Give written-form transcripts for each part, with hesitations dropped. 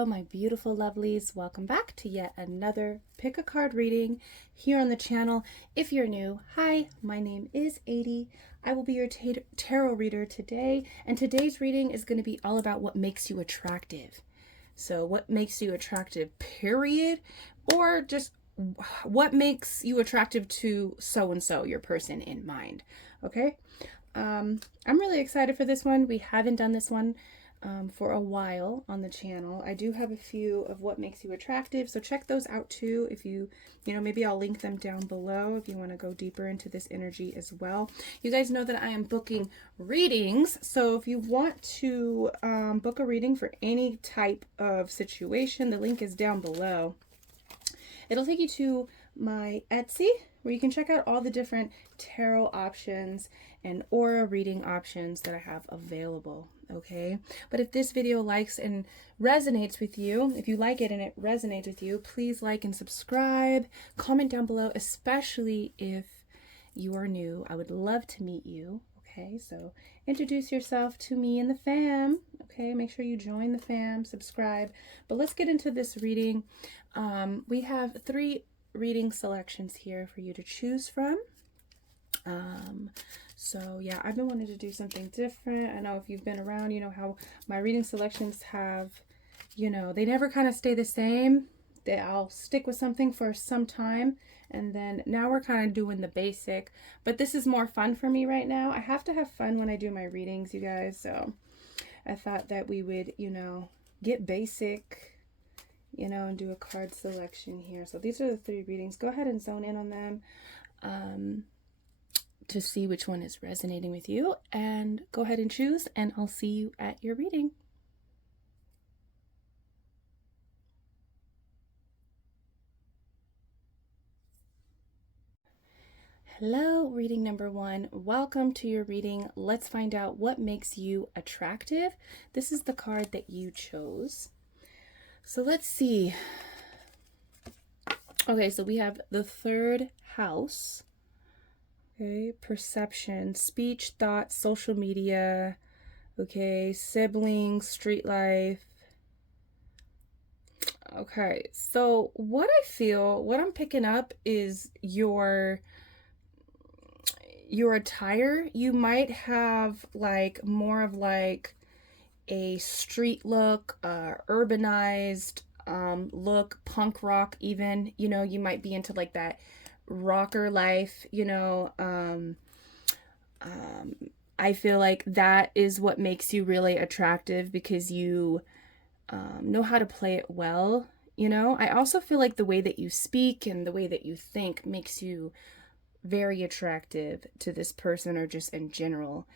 Hello, my beautiful lovelies. Welcome back to yet another pick a card reading here on the channel. If you're new, hi, my name is ADIE. I will be your tarot reader today, and today's reading is going to be all about what makes you attractive. So what makes you attractive, period, or just what makes you attractive to so-and-so, your person in mind, okay? I'm really excited for this one. We haven't done this one for a while on the channel. I do have a few of what makes you attractive, so check those out too. If you know, maybe I'll link them down below if you want to go deeper into this energy as well. You guys know that I am booking readings, so if you want to book a reading for any type of situation, the link is down below. It'll take you to my Etsy, where you can check out all the different tarot options and aura reading options that I have available, okay? But if this video likes and resonates with you, if you like it and it resonates with you, please like and subscribe, comment down below, especially if you are new. I would love to meet you, okay? So introduce yourself to me and the fam, okay? Make sure you join the fam, subscribe. But let's get into this reading. We have 3 reading selections here for you to choose from. So yeah, I've been wanting to do something different. I know if you've been around, you know how my reading selections have, you know, they never kind of stay the same. I'll stick with something for some time, and then now we're kind of doing the basic, but this is more fun for me right now. I have to have fun when I do my readings, you guys, so I thought that we would, you know, get basic, you know, and do a card selection here. So these are the 3 readings. Go ahead and zone in on them to see which one is resonating with you, and go ahead and choose, and I'll see you at your reading. Hello, reading number 1. Welcome to your reading. Let's find out what makes you attractive. This is the card that you chose. So let's see. Okay, so we have the 3rd house. Okay, perception, speech, thought, social media. Okay, siblings, street life. Okay, so what I'm picking up is your attire. You might have like more of like a street look, urbanized look, punk rock even, you know, you might be into like that rocker life, you know. I feel like that is what makes you really attractive, because you know how to play it well, you know. I also feel like the way that you speak and the way that you think makes you very attractive to this person, or just in general.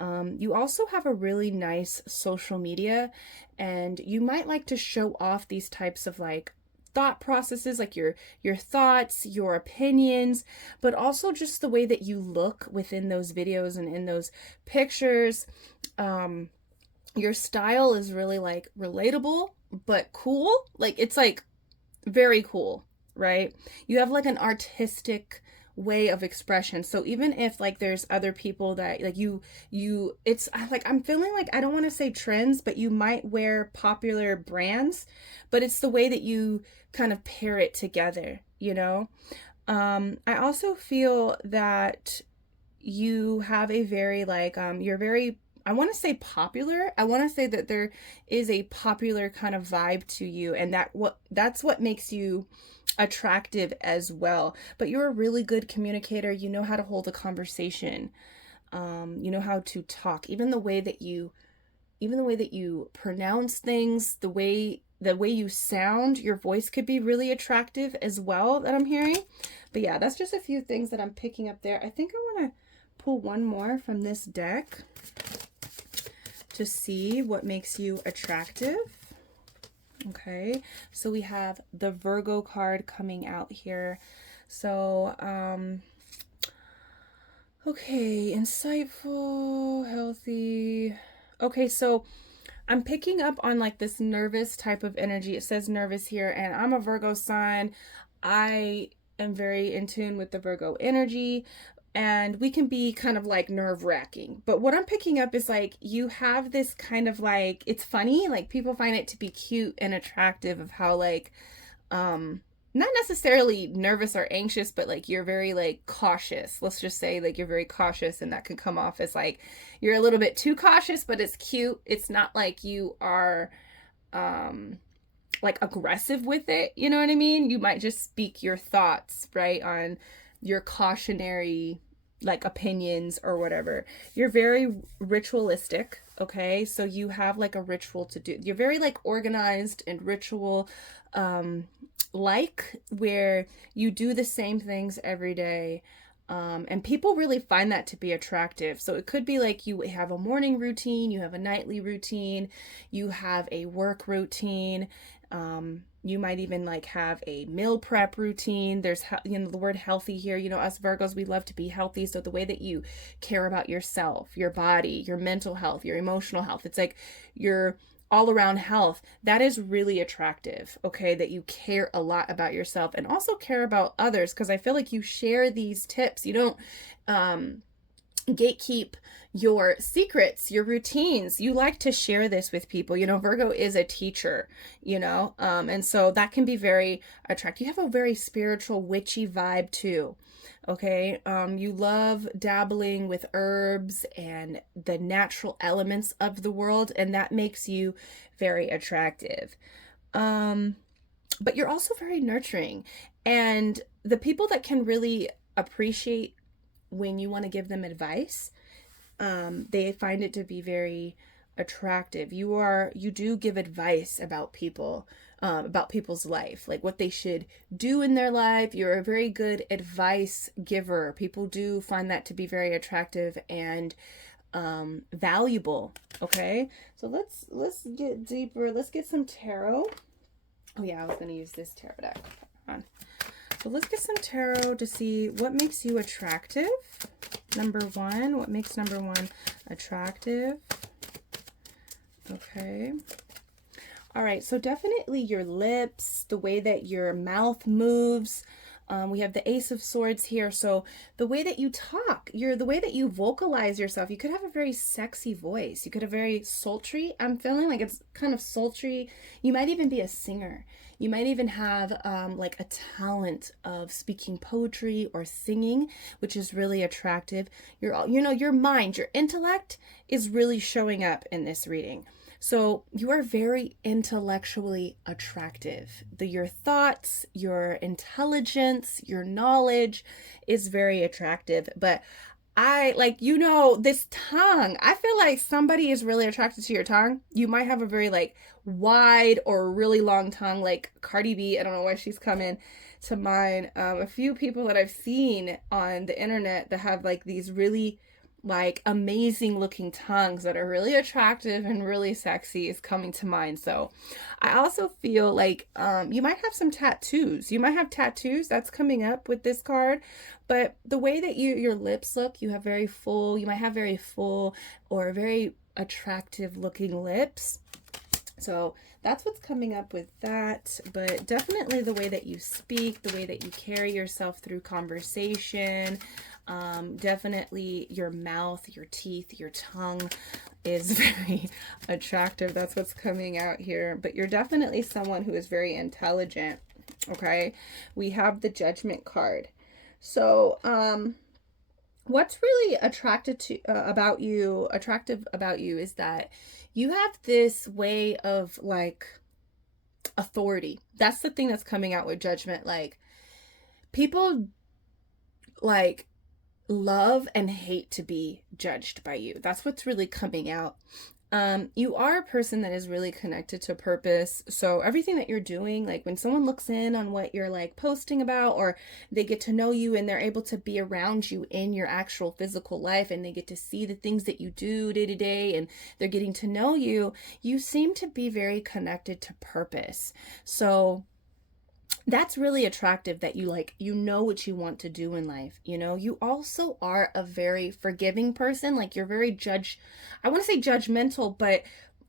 You also have a really nice social media, and you might like to show off these types of like thought processes, like your thoughts, your opinions, but also just the way that you look within those videos and in those pictures. Your style is really like relatable but cool. Like it's like very cool, right? You have like an artistic way of expression. So even if like there's other people that like it's like, I'm feeling like, I don't want to say trends, but you might wear popular brands, but it's the way that you kind of pair it together, you know. I also feel that you have a very like you're very, I want to say popular. I want to say that there is a popular kind of vibe to you, and that's what makes you attractive as well. But you're a really good communicator. You know how to hold a conversation. You know how to talk. Even the way that you pronounce things, the way you sound, your voice could be really attractive as well, that I'm hearing. But yeah, that's just a few things that I'm picking up there. I think I want to pull one more from this deck to see what makes you attractive. Okay, so we have the Virgo card coming out here. So, okay, insightful, healthy. Okay, so I'm picking up on like this nervous type of energy. It says nervous here, and I'm a Virgo sign. I am very in tune with the Virgo energy. and we can be kind of like nerve-wracking. But what I'm picking up is like you have this kind of like, it's funny, like people find it to be cute and attractive of how like not necessarily nervous or anxious, but like you're very like cautious. Let's just say like you're very cautious, and that can come off as like you're a little bit too cautious, but it's cute. It's not like you are like aggressive with it, you know what I mean? You might just speak your thoughts, right, on your cautionary like opinions or whatever. You're very ritualistic, okay? So you have like a ritual to do. You're very like organized and ritual like, where you do the same things every day. And people really find that to be attractive. So it could be like you have a morning routine, you have a nightly routine, you have a work routine. You might even like have a meal prep routine. There's, you know, the word healthy here, you know, us Virgos, we love to be healthy. So the way that you care about yourself, your body, your mental health, your emotional health, it's like your all around health, that is really attractive. Okay. That you care a lot about yourself and also care about others. Cause I feel like you share these tips. You don't, gatekeep your secrets, your routines. You like to share this with people. You know, Virgo is a teacher, you know, and so that can be very attractive. You have a very spiritual, witchy vibe too. Okay. You love dabbling with herbs and the natural elements of the world, and that makes you very attractive. But you're also very nurturing, and the people that can really appreciate when you want to give them advice, they find it to be very attractive. You do give advice about people, about people's life, like what they should do in their life. You're a very good advice giver. People do find that to be very attractive and valuable. Okay, so let's get deeper. Let's get some tarot. Oh yeah, I was going to use this tarot deck. Hold on. So let's get some tarot to see what makes you attractive. Number one, what makes number one attractive? Okay. All right, so definitely your lips, the way that your mouth moves. We have the Ace of Swords here. So the way that you talk, the way that you vocalize yourself, you could have a very sexy voice. You could have very sultry. I'm feeling like it's kind of sultry. You might even be a singer. You might even have like a talent of speaking poetry or singing, which is really attractive. Your mind, your intellect is really showing up in this reading. So you are very intellectually attractive. Your thoughts, your intelligence, your knowledge is very attractive. But this tongue, I feel like somebody is really attracted to your tongue. You might have a very like wide or really long tongue, like Cardi B. I don't know why she's coming to mind. A few people that I've seen on the internet that have like these really like amazing looking tongues that are really attractive and really sexy is coming to mind. So I also feel like you might have some tattoos. You might have tattoos. That's coming up with this card. But the way that your lips look, you might have very full or very attractive looking lips. So that's what's coming up with that. But definitely the way that you speak, the way that you carry yourself through conversation, definitely your mouth, your teeth, your tongue is very attractive. That's what's coming out here. But you're definitely someone who is very intelligent. Okay. We have the Judgment card. So, what's really attractive about you is that you have this way of like authority. That's the thing that's coming out with Judgment. Like people like love and hate to be judged by you. That's what's really coming out. You are a person that is really connected to purpose. So everything that you're doing, like when someone looks in on what you're like posting about, or they get to know you and they're able to be around you in your actual physical life, and they get to see the things that you do day to day, and they're getting to know you, you seem to be very connected to purpose. So that's really attractive, that you know what you want to do in life. You also are a very forgiving person. Like you're very I want to say judgmental, but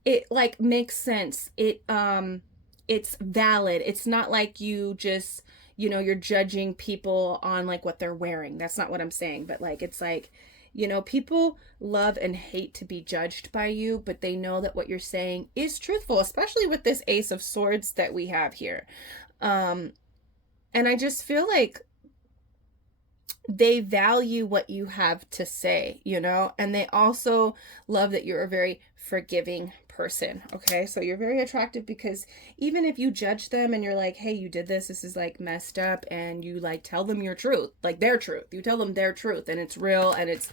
it like makes sense. It's valid. It's not like you you know, you're judging people on like what they're wearing. That's not what I'm saying, but like, it's like, you know, people love and hate to be judged by you, but they know that what you're saying is truthful, especially with this Ace of Swords that we have here. And I just feel like they value what you have to say, you know, and they also love that you're a very forgiving person. Okay, so you're very attractive because even if you judge them and you're like, hey, you did this is like messed up, and you like tell them your truth, like their truth, you tell them their truth, and it's real and it's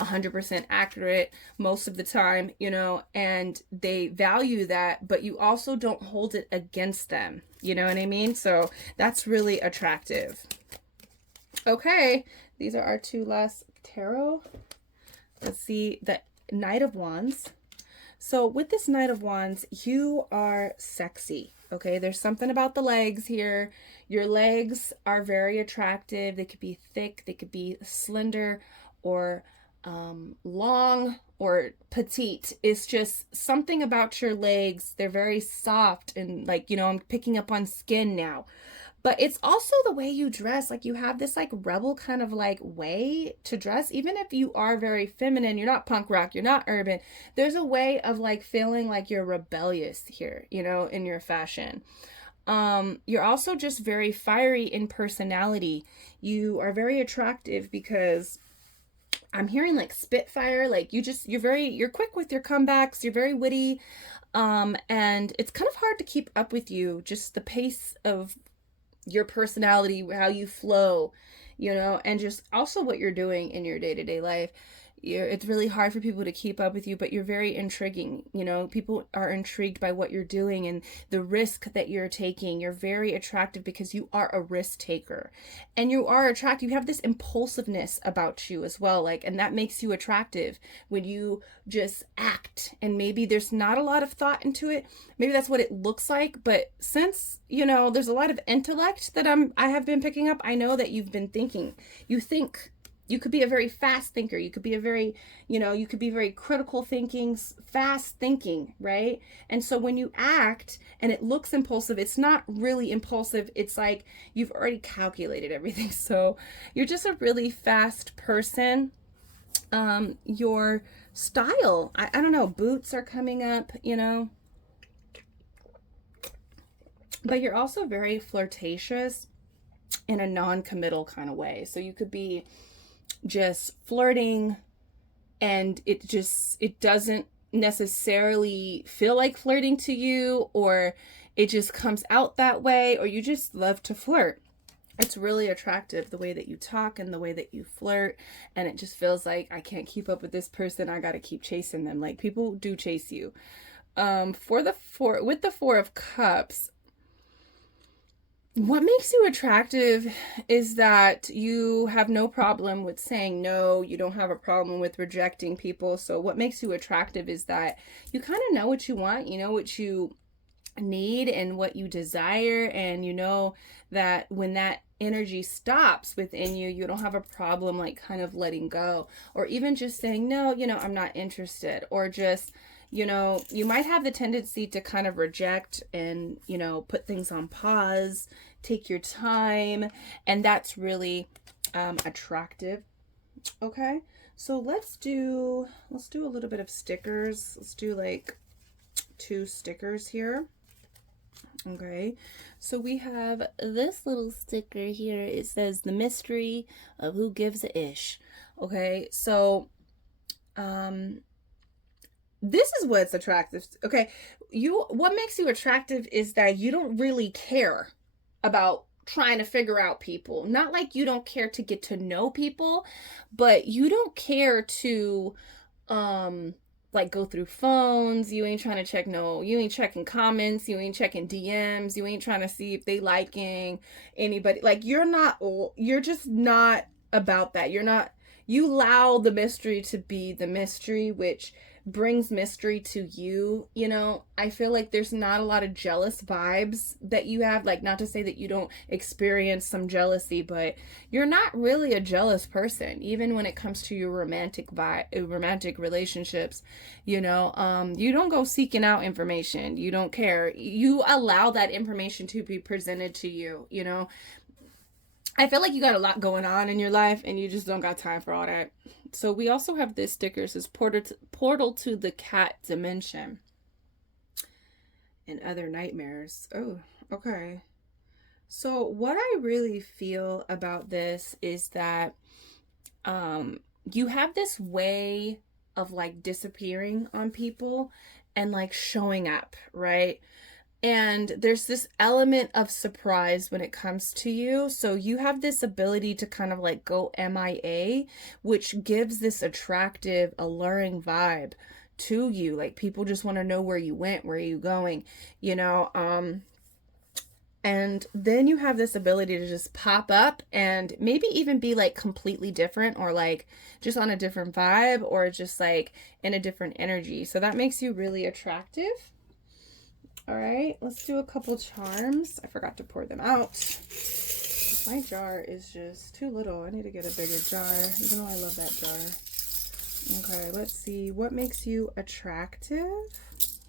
100% accurate most of the time, you know, and they value that, but you also don't hold it against them, you know what I mean? So that's really attractive. Okay, these are our two last tarot. Let's see, the Knight of Wands. So with this Knight of Wands, you are sexy, okay? There's something about the legs here. Your legs are very attractive. They could be thick, they could be slender, or long, or petite. It's just something about your legs. They're very soft, and like, you know, I'm picking up on skin now. But it's also the way you dress. Like, you have this like rebel kind of like way to dress. Even if you are very feminine, you're not punk rock, you're not urban. There's a way of like feeling like you're rebellious here, you know, in your fashion. You're also just very fiery in personality. You are very attractive because I'm hearing like spitfire. Like you're quick with your comebacks. You're very witty. And it's kind of hard to keep up with you. Just the pace of your personality, how you flow, you know, and just also what you're doing in your day-to-day life. It's really hard for people to keep up with you, but you're very intriguing. You know, people are intrigued by what you're doing and the risk that you're taking. You're very attractive because you are a risk taker, and you are attractive. You have this impulsiveness about you as well. Like, and that makes you attractive when you just act, and maybe there's not a lot of thought into it. Maybe that's what it looks like. But since, you know, there's a lot of intellect that I have been picking up, I know that you've been thinking. You think. You could be a very fast thinker. You could be a very, you know, you could be very critical thinking, fast thinking, right? And so when you act and it looks impulsive, it's not really impulsive. It's like you've already calculated everything. So you're just a really fast person. Your style, I don't know, boots are coming up, you know, but you're also very flirtatious in a non-committal kind of way. So you could be just flirting and it doesn't necessarily feel like flirting to you, or it just comes out that way, or you just love to flirt. It's really attractive the way that you talk and the way that you flirt, and it just feels like I can't keep up with this person, I got to keep chasing them. Like, people do chase you. With the Four of Cups, what makes you attractive is that you have no problem with saying no. You don't have a problem with rejecting people. So what makes you attractive is that you kind of know what you want, you know what you need and what you desire, and you know that when that energy stops within you, you don't have a problem like kind of letting go, or even just saying no, you know, I'm not interested, or just, you know, you might have the tendency to kind of reject and, you know, put things on pause, take your time, and that's really attractive. Okay, so let's do a little bit of stickers. Let's do like 2 stickers here. Okay, so we have this little sticker here. It says the mystery of who gives a ish. Okay, so this is what's attractive. Okay, what makes you attractive is that you don't really care about trying to figure out people. Not like you don't care to get to know people, but you don't care to like go through phones. You ain't trying to check you ain't checking comments, you ain't checking DMs, you ain't trying to see if they liking anybody. Like, you're just not about that. You allow the mystery to be the mystery, which brings mystery to you. You know, I feel like there's not a lot of jealous vibes that you have. Like, not to say that you don't experience some jealousy, but you're not really a jealous person, even when it comes to your romantic relationships. You know, you don't go seeking out information. You don't care. You allow that information to be presented to you, you know. I feel like you got a lot going on in your life and you just don't got time for all that. So we also have this sticker. It says portal to the cat dimension and other nightmares. Oh, okay. So what I really feel about this is that you have this way of like disappearing on people and like showing up, right? And there's this element of surprise when it comes to you. So you have this ability to kind of like go MIA, which gives this attractive, alluring vibe to you. Like people just want to know where you went, where are you going, you know? And then you have this ability to just pop up and maybe even be like completely different, or like just on a different vibe, or just like in a different energy. So that makes you really attractive. All right, let's do a couple charms. I forgot to pour them out. My jar is just too little. I need to get a bigger jar, even though I love that jar. Okay, let's see. What makes you attractive?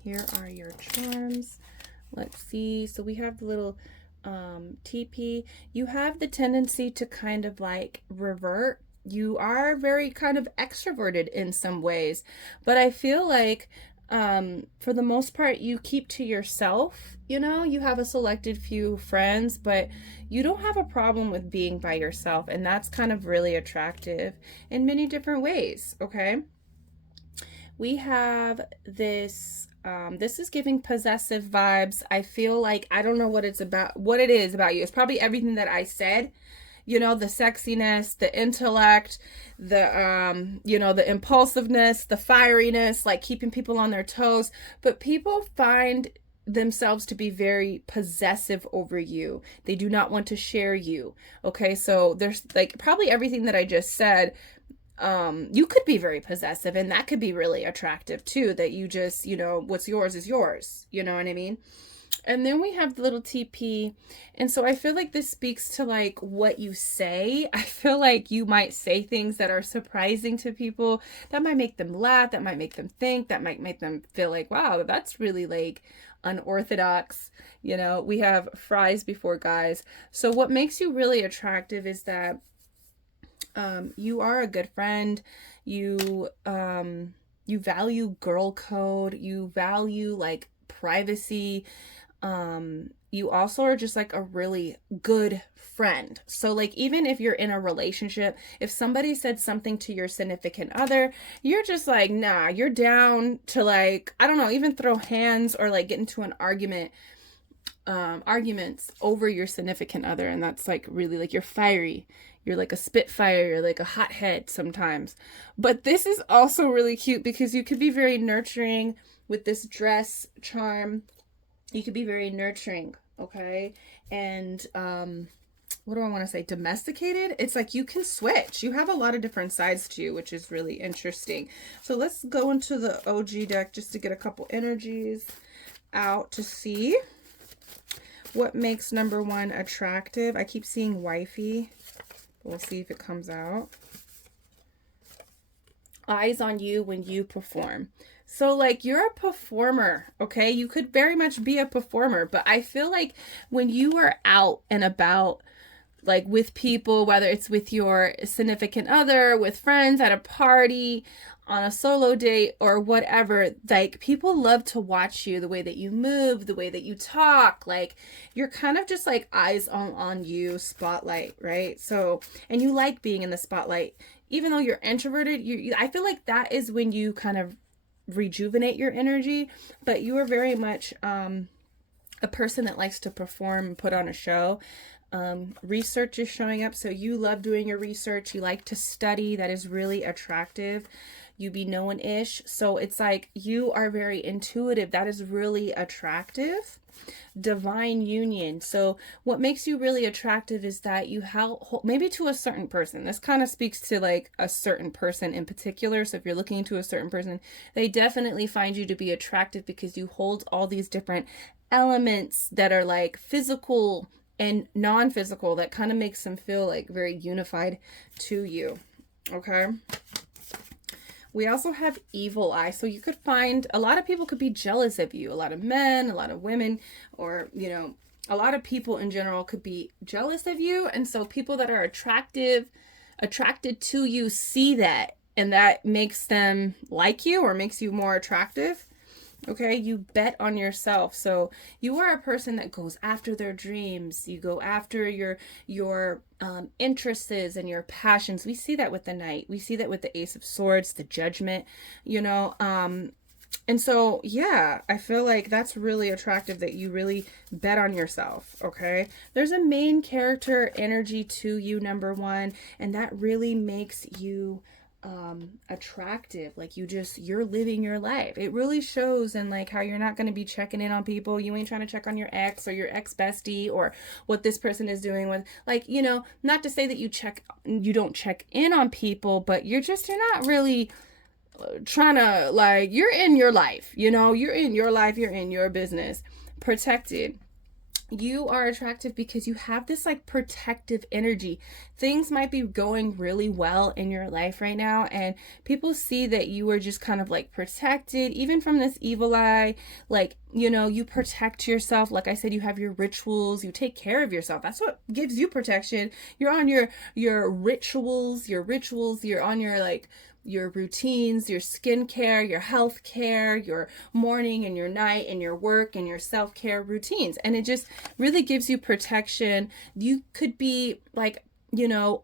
Here are your charms. Let's see. So we have the little TP. You have the tendency to kind of like revert. You are very kind of extroverted in some ways, but I feel like for the most part you keep to yourself. You know, you have a selected few friends, but you don't have a problem with being by yourself, and that's kind of really attractive in many different ways. Okay, we have this this is giving possessive vibes. I feel like, I don't know what it's about, what it is about you. It's probably everything that I said, you know, the sexiness, the intellect, the you know, the impulsiveness, the fieriness, like keeping people on their toes. But people find themselves to be very possessive over you. They do not want to share you. Okay, so there's like probably everything that I just said. You could be very possessive, and that could be really attractive too, that you just, you know, what's yours is yours, you know what I mean? And then we have the little TP, and so I feel like this speaks to like what you say. I feel like you might say things that are surprising to people, that might make them laugh, that might make them think, that might make them feel like, wow, that's really like unorthodox. You know, we have fries before guys. So what makes you really attractive is that you are a good friend. You value girl code. You value like privacy. You also are just like a really good friend. So like even if you're in a relationship, if somebody said something to your significant other, you're just like, nah, you're down to like, I don't know, even throw hands or like get into an arguments over your significant other. And that's like really like, you're fiery. You're like a spitfire, you're like a hothead sometimes. But this is also really cute because you could be very nurturing with this dress charm. You could be very nurturing, okay? And what do I want to say? Domesticated? It's like you can switch. You have a lot of different sides to you, which is really interesting. So let's go into the OG deck just to get a couple energies out to see what makes number one attractive. I keep seeing wifey. We'll see if it comes out. Eyes on you when you perform. So like you're a performer, okay? You could very much be a performer, but I feel like when you are out and about, like with people, whether it's with your significant other, with friends, at a party, on a solo date, or whatever, like people love to watch you, the way that you move, the way that you talk. Like you're kind of just like eyes on you, spotlight, right? So, and you like being in the spotlight, even though you're introverted. I feel like that is when you kind of rejuvenate your energy, but you are very much a person that likes to perform and put on a show. Research is showing up, so you love doing your research. You like to study. That is really attractive. You be known-ish, so it's like you are very intuitive. That is really attractive. Divine union. So what makes you really attractive is that you maybe to a certain person. This kind of speaks to like a certain person in particular. So if you're looking into a certain person, they definitely find you to be attractive because you hold all these different elements that are like physical and non-physical, that kind of makes them feel like very unified to you. Okay. We also have evil eye. So you could find a lot of people could be jealous of you. A lot of men, a lot of women, or, you know, a lot of people in general could be jealous of you. And so people that are attracted to you see that, and that makes them like you or makes you more attractive. Okay, you bet on yourself. So you are a person that goes after their dreams. You go after your interests and your passions. We see that with the Knight. We see that with the Ace of Swords, the Judgment, you know. And so, yeah, I feel like that's really attractive, that you really bet on yourself, okay? There's a main character energy to you, number one, and that really makes you attractive. Like you're living your life. It really shows in like how you're not going to be checking in on people. You ain't trying to check on your ex or your ex bestie or what this person is doing with, like, you know, not to say that you don't check in on people, but you're not really trying to, like, you're in your life, you know, you're in your life, you're in your business, protected. You are attractive because you have this like protective energy. Things might be going really well in your life right now, and people see that you are just kind of like protected, even from this evil eye. Like, you know, you protect yourself. Like I said, you have your rituals, you take care of yourself. That's what gives you protection. You're on your rituals, you're on your like your routines, your skincare, your health care, your morning and your night and your work and your self-care routines. And it just really gives you protection. You could be like, you know,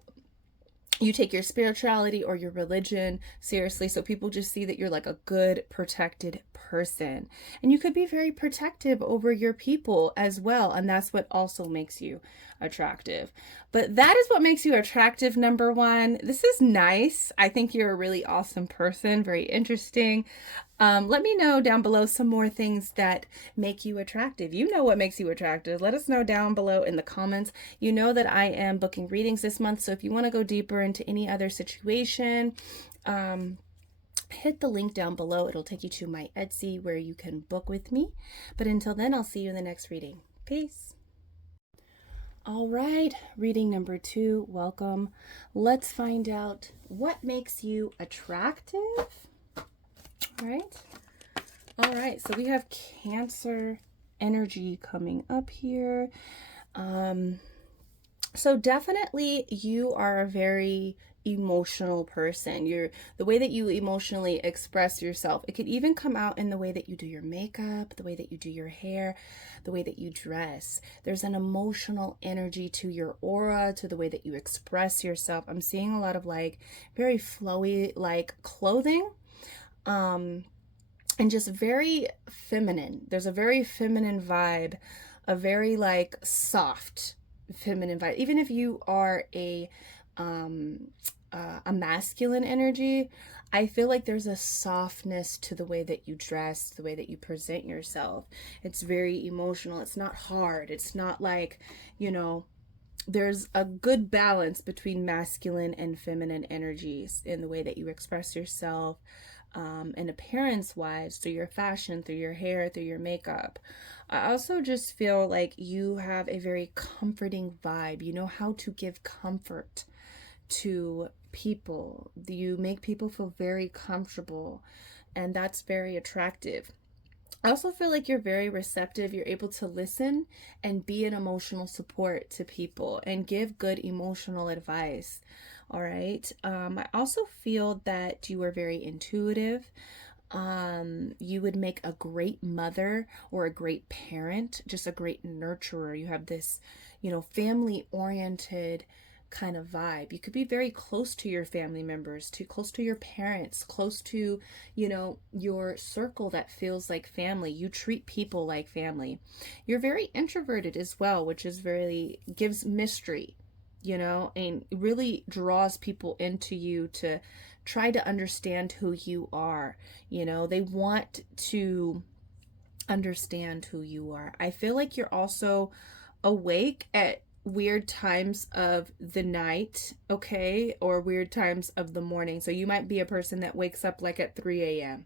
you take your spirituality or your religion seriously. So people just see that you're like a good, protected person. And you could be very protective over your people as well. And that's what also makes you attractive. But that is what makes you attractive, number one. This is nice. I think you're a really awesome person, very interesting. Let me know down below some more things that make you attractive. You know what makes you attractive. Let us know down below in the comments. You know that I am booking readings this month, so if you want to go deeper into any other situation, hit the link down below. It'll take you to my Etsy where you can book with me. But until then, I'll see you in the next reading. Peace. All right, reading number 2, welcome. Let's find out what makes you attractive. All right, so we have Cancer energy coming up here. So definitely you are a very emotional person. The way that you emotionally express yourself, it could even come out in the way that you do your makeup, the way that you do your hair, the way that you dress. There's an emotional energy to your aura, to the way that you express yourself. I'm seeing a lot of like very flowy like clothing, and just very feminine. There's a very feminine vibe, a very like soft feminine vibe. Even if you are a masculine energy, I feel like there's a softness to the way that you dress, the way that you present yourself. It's very emotional. It's not hard. It's not like, you know, there's a good balance between masculine and feminine energies in the way that you express yourself, and appearance wise, through your fashion, through your hair, through your makeup. I also just feel like you have a very comforting vibe. You know how to give comfort to people. You make people feel very comfortable, and that's very attractive. I also feel like you're very receptive. You're able to listen and be an emotional support to people and give good emotional advice. All right. I also feel that you are very intuitive. You would make a great mother or a great parent, just a great nurturer. You have this, you know, family oriented kind of vibe. You could be very close to your family members, close to your parents, close to, you know, your circle that feels like family. You treat people like family. You're very introverted as well, which is really gives mystery, you know, and really draws people into you to try to understand who you are. You know, they want to understand who you are. I feel like you're also awake at weird times of the night, okay, or weird times of the morning. So you might be a person that wakes up like at 3 a.m.,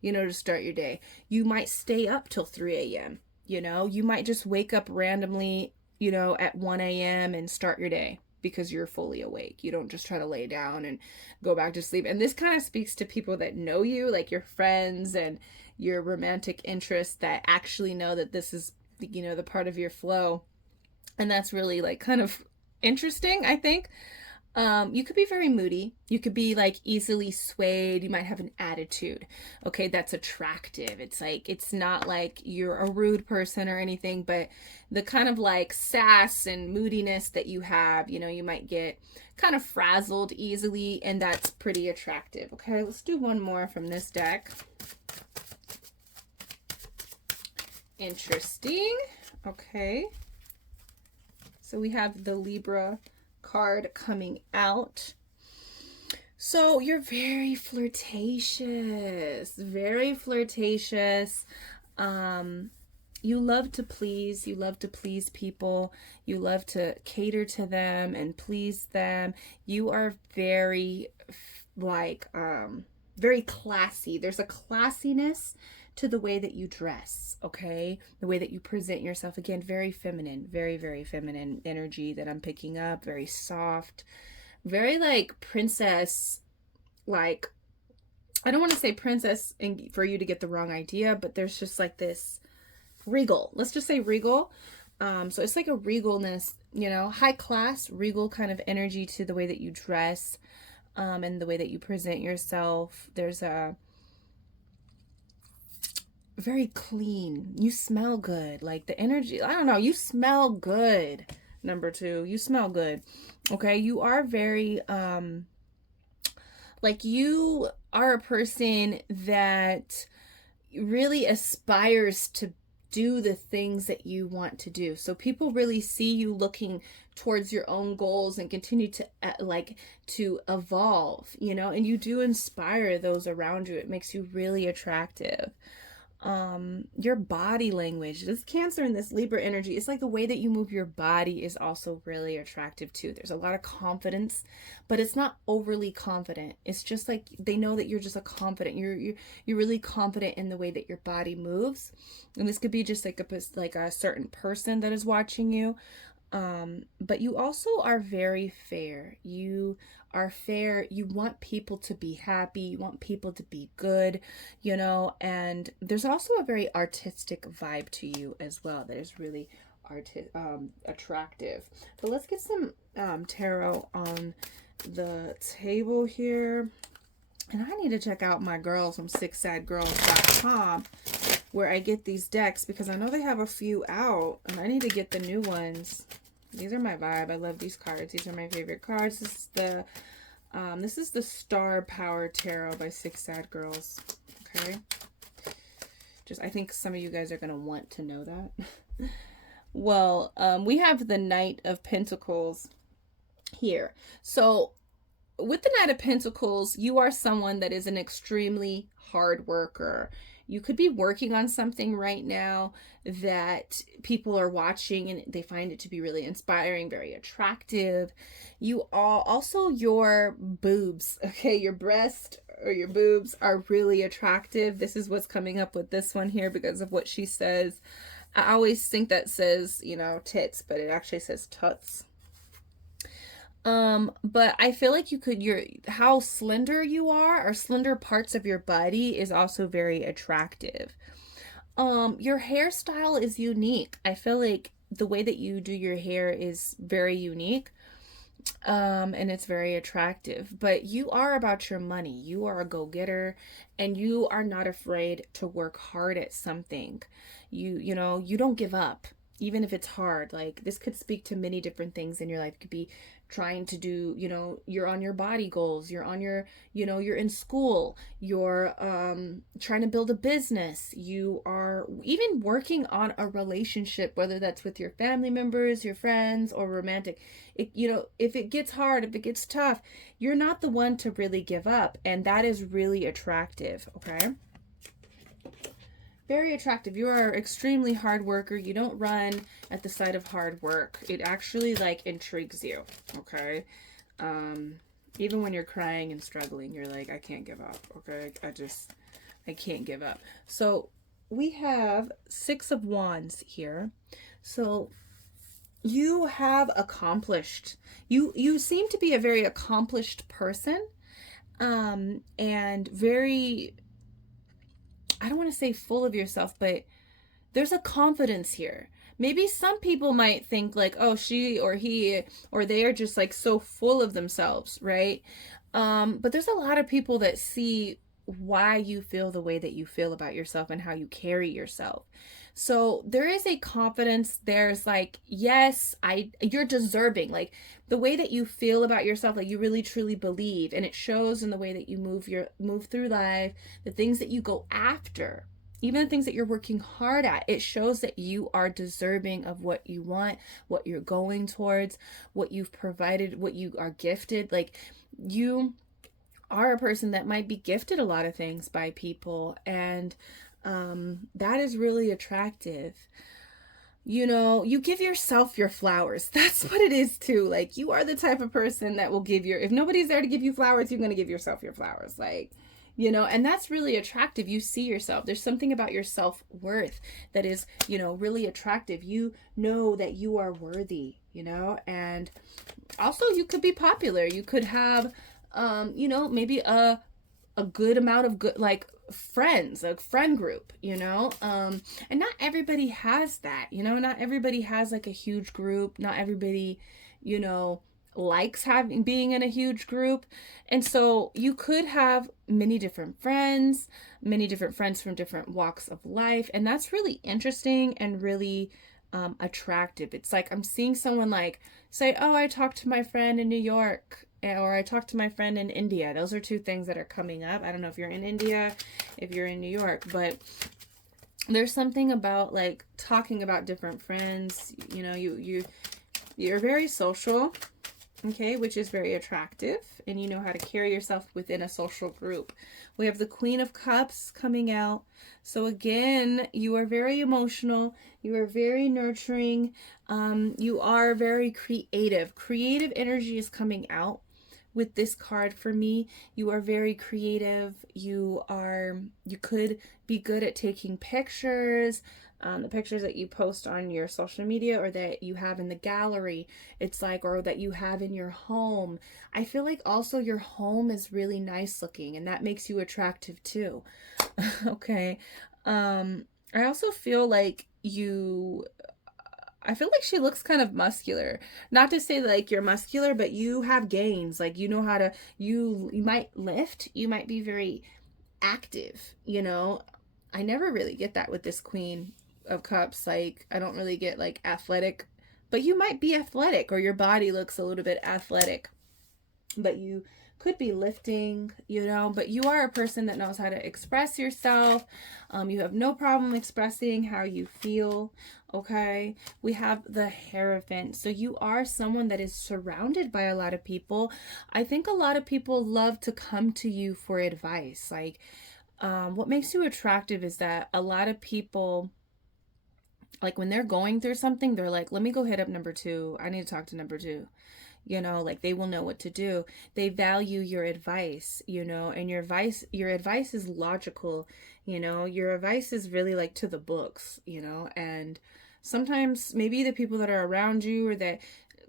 you know, to start your day. You might stay up till 3 a.m., you know, you might just wake up randomly, you know, at 1 a.m. and start your day because you're fully awake. You don't just try to lay down and go back to sleep. And this kind of speaks to people that know you, like your friends and your romantic interests, that actually know that this is you know, the part of your flow. And that's really like kind of interesting, I think. You could be very moody. You could be like easily swayed. You might have an attitude. Okay, that's attractive. It's like, it's not like you're a rude person or anything, but the kind of like sass and moodiness that you have, you know, you might get kind of frazzled easily, and that's pretty attractive. Okay, let's do one more from this deck. Interesting. Okay. So we have the Libra card coming out. So you're very flirtatious, very flirtatious. You love to please. You love to please people. You love to cater to them and please them. You are very like very classy. There's a classiness to the way that you dress, okay? The way that you present yourself. Again, very feminine, very, very feminine energy that I'm picking up. Very soft, very like princess, like, I don't want to say princess and for you to get the wrong idea, but there's just like this regal. Let's just say regal. So it's like a regalness, you know, high class, regal kind of energy to the way that you dress, and the way that you present yourself. There's a very clean. You smell good. Like the energy, I don't know, you smell good. Number 2, you smell good. Okay, you are very like you are a person that really aspires to do the things that you want to do. So people really see you looking towards your own goals and continue to like to evolve, you know, and you do inspire those around you. It makes you really attractive. Your body language, this Cancer and this Libra energy, it's like the way that you move your body is also really attractive too. There's a lot of confidence, but it's not overly confident. It's just like they know that you're just a confident. You're really confident in the way that your body moves, and this could be just like a certain person that is watching you. But you also are very fair. You are fair. You want people to be happy. You want people to be good, you know, and there's also a very artistic vibe to you as well that is really attractive. But let's get some tarot on the table here. And I need to check out my girls from sixsadgirls.com where I get these decks, because I know they have a few out and I need to get the new ones. These are my vibe. I love these cards. These are my favorite cards. This is the Star Power Tarot by Six Sad Girls. Okay. I think some of you guys are going to want to know that. Well, we have the Knight of Pentacles here. So with the Knight of Pentacles, you are someone that is an extremely hard worker. You could be working on something right now that people are watching and they find it to be really inspiring, very attractive. You are also, your boobs, okay, your breast or your boobs are really attractive. This is what's coming up with this one here because of what she says. I always think that says, you know, tits, but it actually says tuts. But I feel like how slender you are, or slender parts of your body, is also very attractive. Your hairstyle is unique. I feel like the way that you do your hair is very unique. And it's very attractive, but you are about your money. You are a go-getter and you are not afraid to work hard at something. You know, you don't give up, even if it's hard. Like, this could speak to many different things in your life. It could be trying to do, you know, you're on your body goals, you're on your, you know, you're in school, you're trying to build a business, you are even working on a relationship, whether that's with your family members, your friends, or romantic. You know, if it gets hard, if it gets tough, you're not the one to really give up, and that is really attractive. Okay, very attractive. You are an extremely hard worker. You don't run at the sight of hard work. It actually like intrigues you. Okay. Even when you're crying and struggling, you're like, I can't give up. Okay. I can't give up. So we have Six of Wands here. So you have accomplished, you seem to be a very accomplished person, and very, I don't want to say full of yourself, but there's a confidence here. Maybe some people might think like, oh, she or he or they are just like so full of themselves, right? But there's a lot of people that see why you feel the way that you feel about yourself and how you carry yourself. So there is a confidence. There's like, yes, you're deserving. Like the way that you feel about yourself, like you really truly believe, and it shows in the way that you move through life, the things that you go after, even the things that you're working hard at. It shows that you are deserving of what you want, what you're going towards, what you've provided, what you are gifted. Like you are a person that might be gifted a lot of things by people, and that is really attractive. You know, you give yourself your flowers. That's what it is too. Like you are the type of person that will give if nobody's there to give you flowers, you're going to give yourself your flowers. Like, you know, and that's really attractive. You see yourself. There's something about your self-worth that is, you know, really attractive. You know that you are worthy, you know, and also you could be popular. You could have, you know, maybe a good amount of good, like friends, a friend group, you know, and not everybody has that, you know, not everybody has like a huge group. Not everybody, you know, likes being in a huge group. And so you could have many different friends from different walks of life. And that's really interesting and really attractive. It's like I'm seeing someone like say, oh, I talked to my friend in New York, or I talked to my friend in India. Those are two things that are coming up. I don't know if you're in India, if you're in New York, but there's something about like talking about different friends. You know, you're very social, okay, which is very attractive, and you know how to carry yourself within a social group. We have the Queen of Cups coming out. So again, you are very emotional. You are very nurturing. You are very creative. Creative energy is coming out with this card for me. You are very creative. You could be good at taking pictures. The pictures that you post on your social media or that you have in the gallery, it's like, or that you have in your home. I feel like also your home is really nice looking, and that makes you attractive too. Okay. I also feel like I feel like she looks kind of muscular. Not to say like you're muscular, but you have gains. Like you know how to, you might lift, you might be very active, you know. I never really get that with this Queen of Cups. Like I don't really get like athletic, but you might be athletic, or your body looks a little bit athletic, but you could be lifting, you know. But you are a person that knows how to express yourself. You have no problem expressing how you feel. Okay, we have the Hierophant. So you are someone that is surrounded by a lot of people. I think a lot of people love to come to you for advice. Like what makes you attractive is that a lot of people, like when they're going through something, they're like, let me go hit up number two. I need to talk to number two. You know, like they will know what to do. They value your advice, you know, and your advice is logical, you know. Your advice is really like to the books, you know. And sometimes maybe the people that are around you or that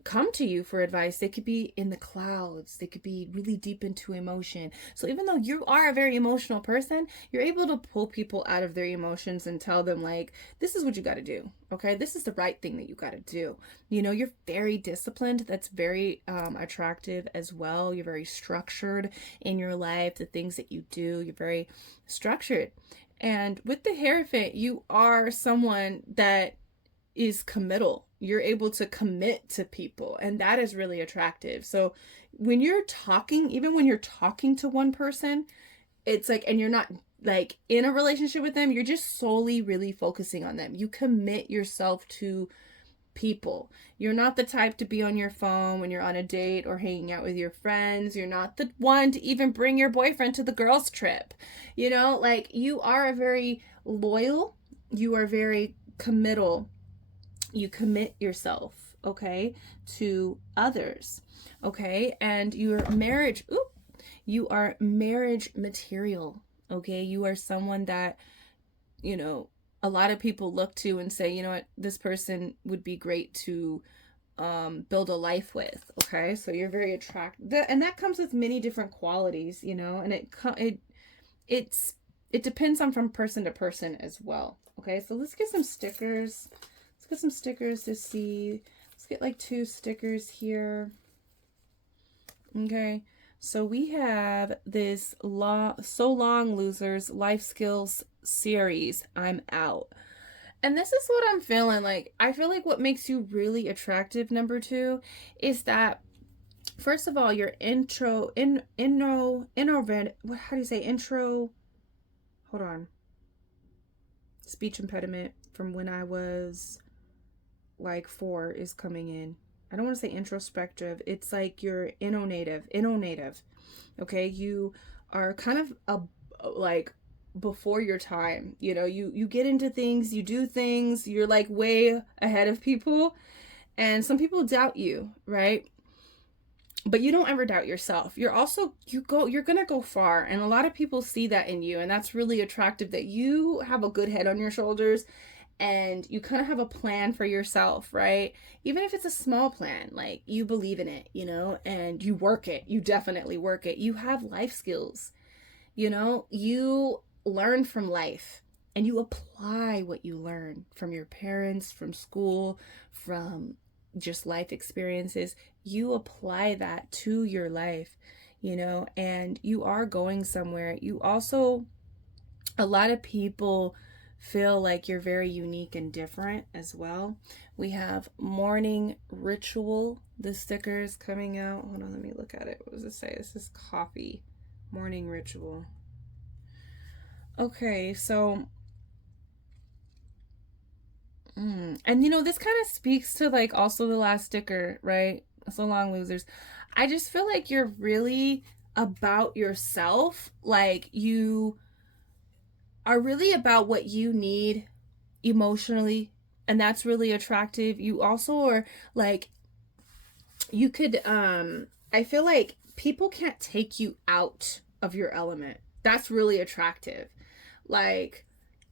come to you for advice, they could be in the clouds, they could be really deep into emotion. So even though you are a very emotional person, you're able to pull people out of their emotions and tell them like, this is what you got to do. Okay, this is the right thing that you got to do. You know, you're very disciplined. That's very attractive as well. You're very structured in your life, the things that you do. You're very structured. And with the Hierophant, you are someone that is committal. You're able to commit to people, and that is really attractive. So when you're talking, even when you're talking to one person, it's like, and you're not like in a relationship with them, you're just solely really focusing on them. You commit yourself to people. You're not the type to be on your phone when you're on a date or hanging out with your friends. You're not the one to even bring your boyfriend to the girls' trip. You know, like you are a very loyal, you are very committal. You commit yourself, okay, to others, okay, and you are marriage material, okay. You are someone that, you know, a lot of people look to and say, you know what, this person would be great to build a life with, okay. So you're very attractive, and that comes with many different qualities, you know, and it's it depends on from person to person as well. Okay, so let's get some stickers. Let's get some stickers to see. Let's get like 2 stickers here. Okay, so we have this So Long Losers Life Skills series. I'm out. And this is what I'm feeling like. I feel like what makes you really attractive, number 2, is that, first of all, your how do you say intro? Hold on. Speech impediment from when I was like 4 is coming in. I don't want to say introspective. It's like you're innovative. Okay, you are kind of like before your time. You know, you get into things, you do things, you're like way ahead of people, and some people doubt you, right? But you don't ever doubt yourself. You're gonna go far, and a lot of people see that in you, and that's really attractive, that you have a good head on your shoulders and you kind of have a plan for yourself, right? Even if it's a small plan, like you believe in it, you know, and you work it. You definitely work it. You have life skills, you know, you learn from life and you apply what you learn from your parents, from school, from just life experiences. You apply that to your life, you know, and you are going somewhere. You also, a lot of people feel like you're very unique and different as well. We have morning ritual, the stickers coming out. Hold on, let me look at it. What does it say? This is coffee. Morning ritual. Okay, so and you know, this kind of speaks to like also the last sticker, right? So Long Losers. I just feel like you're really about yourself. Like you are really about what you need emotionally, and that's really attractive. You also are like, you could I feel like people can't take you out of your element. That's really attractive. Like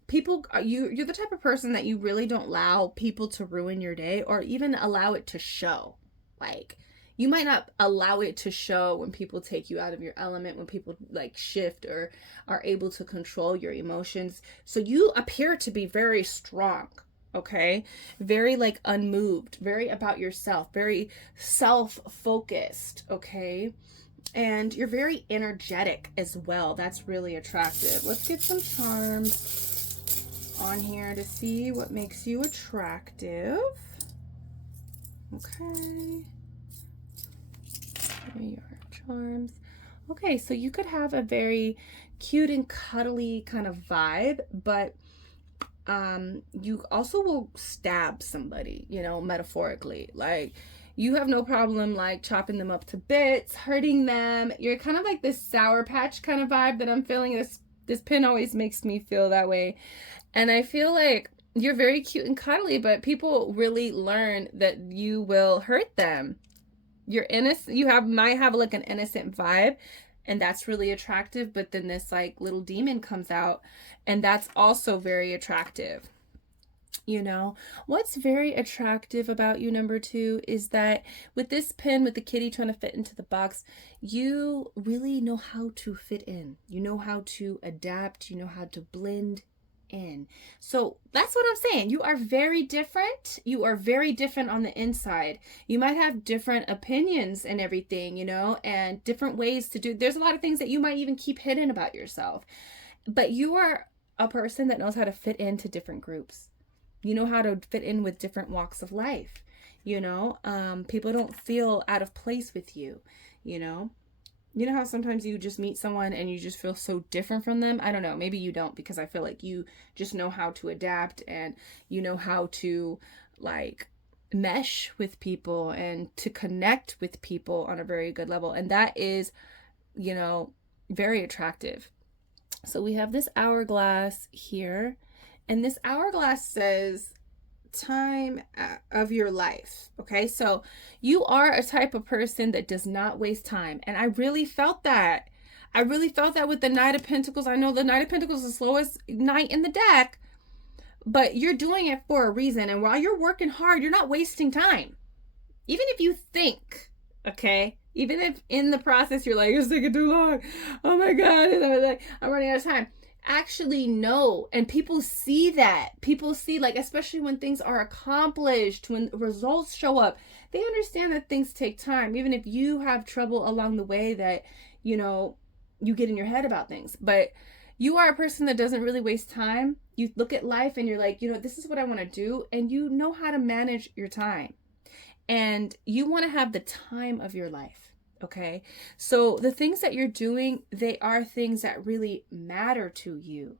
people, you're the type of person that you really don't allow people to ruin your day or even allow it to show. Like you might not allow it to show when people take you out of your element, when people like shift or are able to control your emotions. So you appear to be very strong, okay? Very like unmoved, very about yourself, very self-focused, okay? And you're very energetic as well. That's really attractive. Let's get some charms on here to see what makes you attractive. Okay. There you are, charms. Okay, so you could have a very cute and cuddly kind of vibe, but you also will stab somebody, you know, metaphorically. Like you have no problem like chopping them up to bits, hurting them. You're kind of like this Sour Patch kind of vibe that I'm feeling. This pin always makes me feel that way. And I feel like you're very cute and cuddly, but people really learn that you will hurt them. You're innocent. Might have like an innocent vibe, and that's really attractive. But then this like little demon comes out, and that's also very attractive. You know, what's very attractive about you, number 2, is that with this pin, with the kitty trying to fit into the box, you really know how to fit in. You know how to adapt. You know how to blend in. So that's what I'm saying. You are very different. You are very different on the inside. You might have different opinions and everything, you know, and different ways to do. There's a lot of things that you might even keep hidden about yourself. But you are a person that knows how to fit into different groups. You know how to fit in with different walks of life. You know, people don't feel out of place with you, you know. You know how sometimes you just meet someone and you just feel so different from them? I don't know. Maybe you don't, because I feel like you just know how to adapt and you know how to like mesh with people and to connect with people on a very good level. And that is, you know, very attractive. So we have this hourglass here, and this hourglass says time of your life. Okay, so you are a type of person that does not waste time, and I really felt that. I really felt that with the Knight of Pentacles. I know the Knight of Pentacles is the slowest knight in the deck, but you're doing it for a reason, and while you're working hard, you're not wasting time. Even if you think, okay, even if in the process you're like, it's taking too long, oh my god, and I'm running out of time. actually know, and people see that. People see, like, especially when things are accomplished, when results show up, they understand that things take time, even if you have trouble along the way that, you know, you get in your head about things. But you are a person that doesn't really waste time. You look at life and you're like, you know, this is what I want to do, and you know how to manage your time, and you want to have the time of your life. Okay, so the things that you're doing, they are things that really matter to you.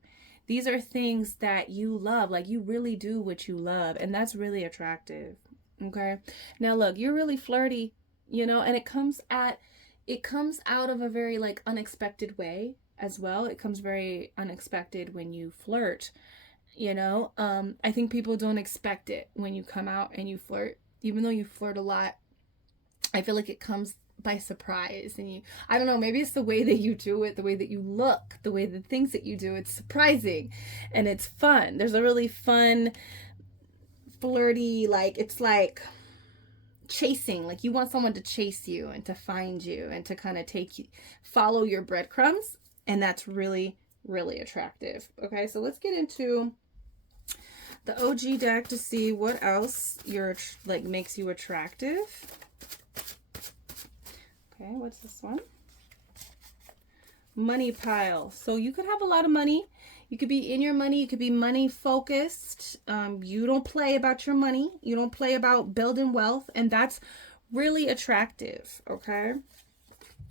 These are things that you love, like you really do what you love, and that's really attractive. Okay, now look, you're really flirty, you know, and it comes out of a very like unexpected way as well. It comes very unexpected when you flirt, you know. I think people don't expect it when you come out and you flirt, even though you flirt a lot. I feel like it comes by surprise, and I don't know, maybe it's the way that you do it, the way that you look, the way the things that you do, it's surprising and it's fun. There's a really fun flirty, like, it's like chasing, like you want someone to chase you and to find you and to kind of follow your breadcrumbs, and that's really, really attractive. Okay, so let's get into the OG deck to see what else like makes you attractive. Okay, what's this one? Money pile. So you could have a lot of money. You could be in your money. You could be money focused. You don't play about your money. You don't play about building wealth. And that's really attractive. Okay.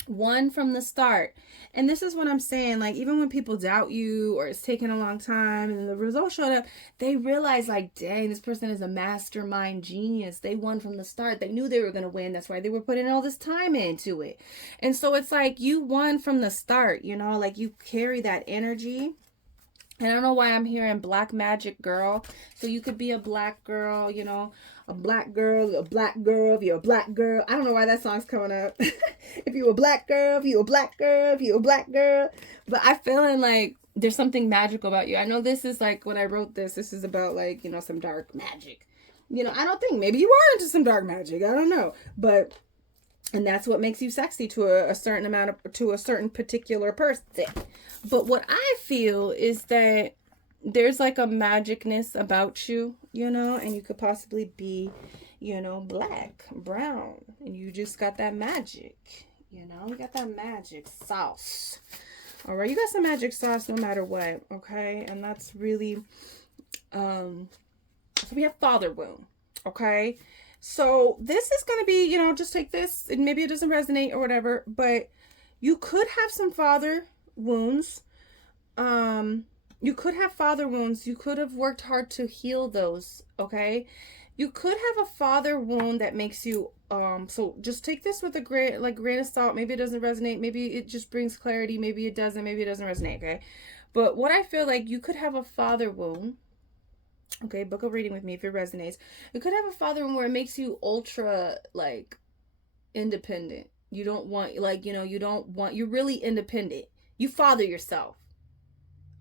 One from the start. And this is what I'm saying, like, even when people doubt you or it's taking a long time and the results showed up, they realize, like, dang, this person is a mastermind genius. They won from the start. They knew they were going to win. That's why they were putting all this time into it. And so it's like you won from the start, you know, like you carry that energy. And I don't know why I'm hearing black magic girl. So you could be a black girl, you know, a black girl, if you're a black girl. I don't know why that song's coming up. If you a black girl, if you a black girl, if you a black girl. But I'm feeling like there's something magical about you. I know this is like, when I wrote this is about, like, you know, some dark magic. You know, I don't think, maybe you are into some dark magic. I don't know. But, and that's what makes you sexy to a certain amount of, to a certain particular person. But what I feel is that there's like a magicness about you, you know, and you could possibly be, you know, black, brown, and you just got that magic, you know, you got that magic sauce. All right, you got some magic sauce no matter what, okay? And that's really, so we have father wound, okay? So this is going to be, you know, just take this, and maybe it doesn't resonate or whatever, but you could have some father wounds. You could have father wounds. You could have worked hard to heal those, okay? You could have a father wound that makes you, so just take this with a grain of salt. Maybe it doesn't resonate. Maybe it just brings clarity. Maybe it doesn't. Maybe it doesn't resonate, okay? But what I feel like, you could have a father wound. Okay, book a reading with me if it resonates. You could have a father wound where it makes you ultra, like, independent. You don't want, like, you know, you're really independent. You father yourself.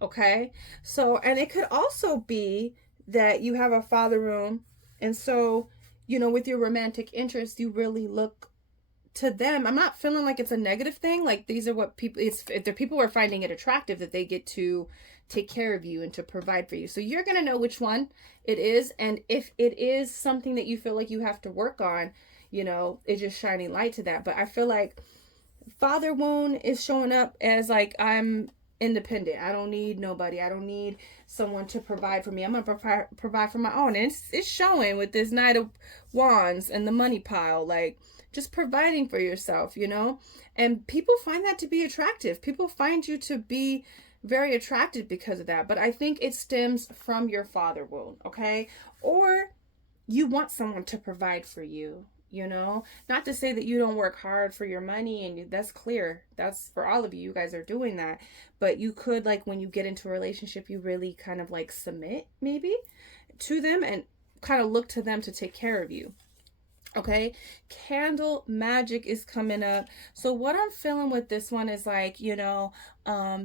Okay, so, and it could also be that you have a father wound, and so, you know, with your romantic interest, you really look to them. I'm not feeling like it's a negative thing. Like, these are what people, if the people are finding it attractive that they get to take care of you and to provide for you. So you're going to know which one it is. And if it is something that you feel like you have to work on, you know, it's just shining light to that. But I feel like father wound is showing up as like, I'm independent. I don't need nobody. I don't need someone to provide for me. I'm gonna provide for my own. And it's showing with this Knight of Wands and the money pile, like just providing for yourself, you know. And people find that to be attractive. People find you to be very attractive because of that. But I think it stems from your father wound, okay? Or you want someone to provide for you. You know, not to say that you don't work hard for your money, and that's clear. That's for all of you. You guys are doing that. But you could, like, when you get into a relationship, you really kind of like submit maybe to them and kind of look to them to take care of you. Okay, candle magic is coming up. So what I'm feeling with this one is like, you know,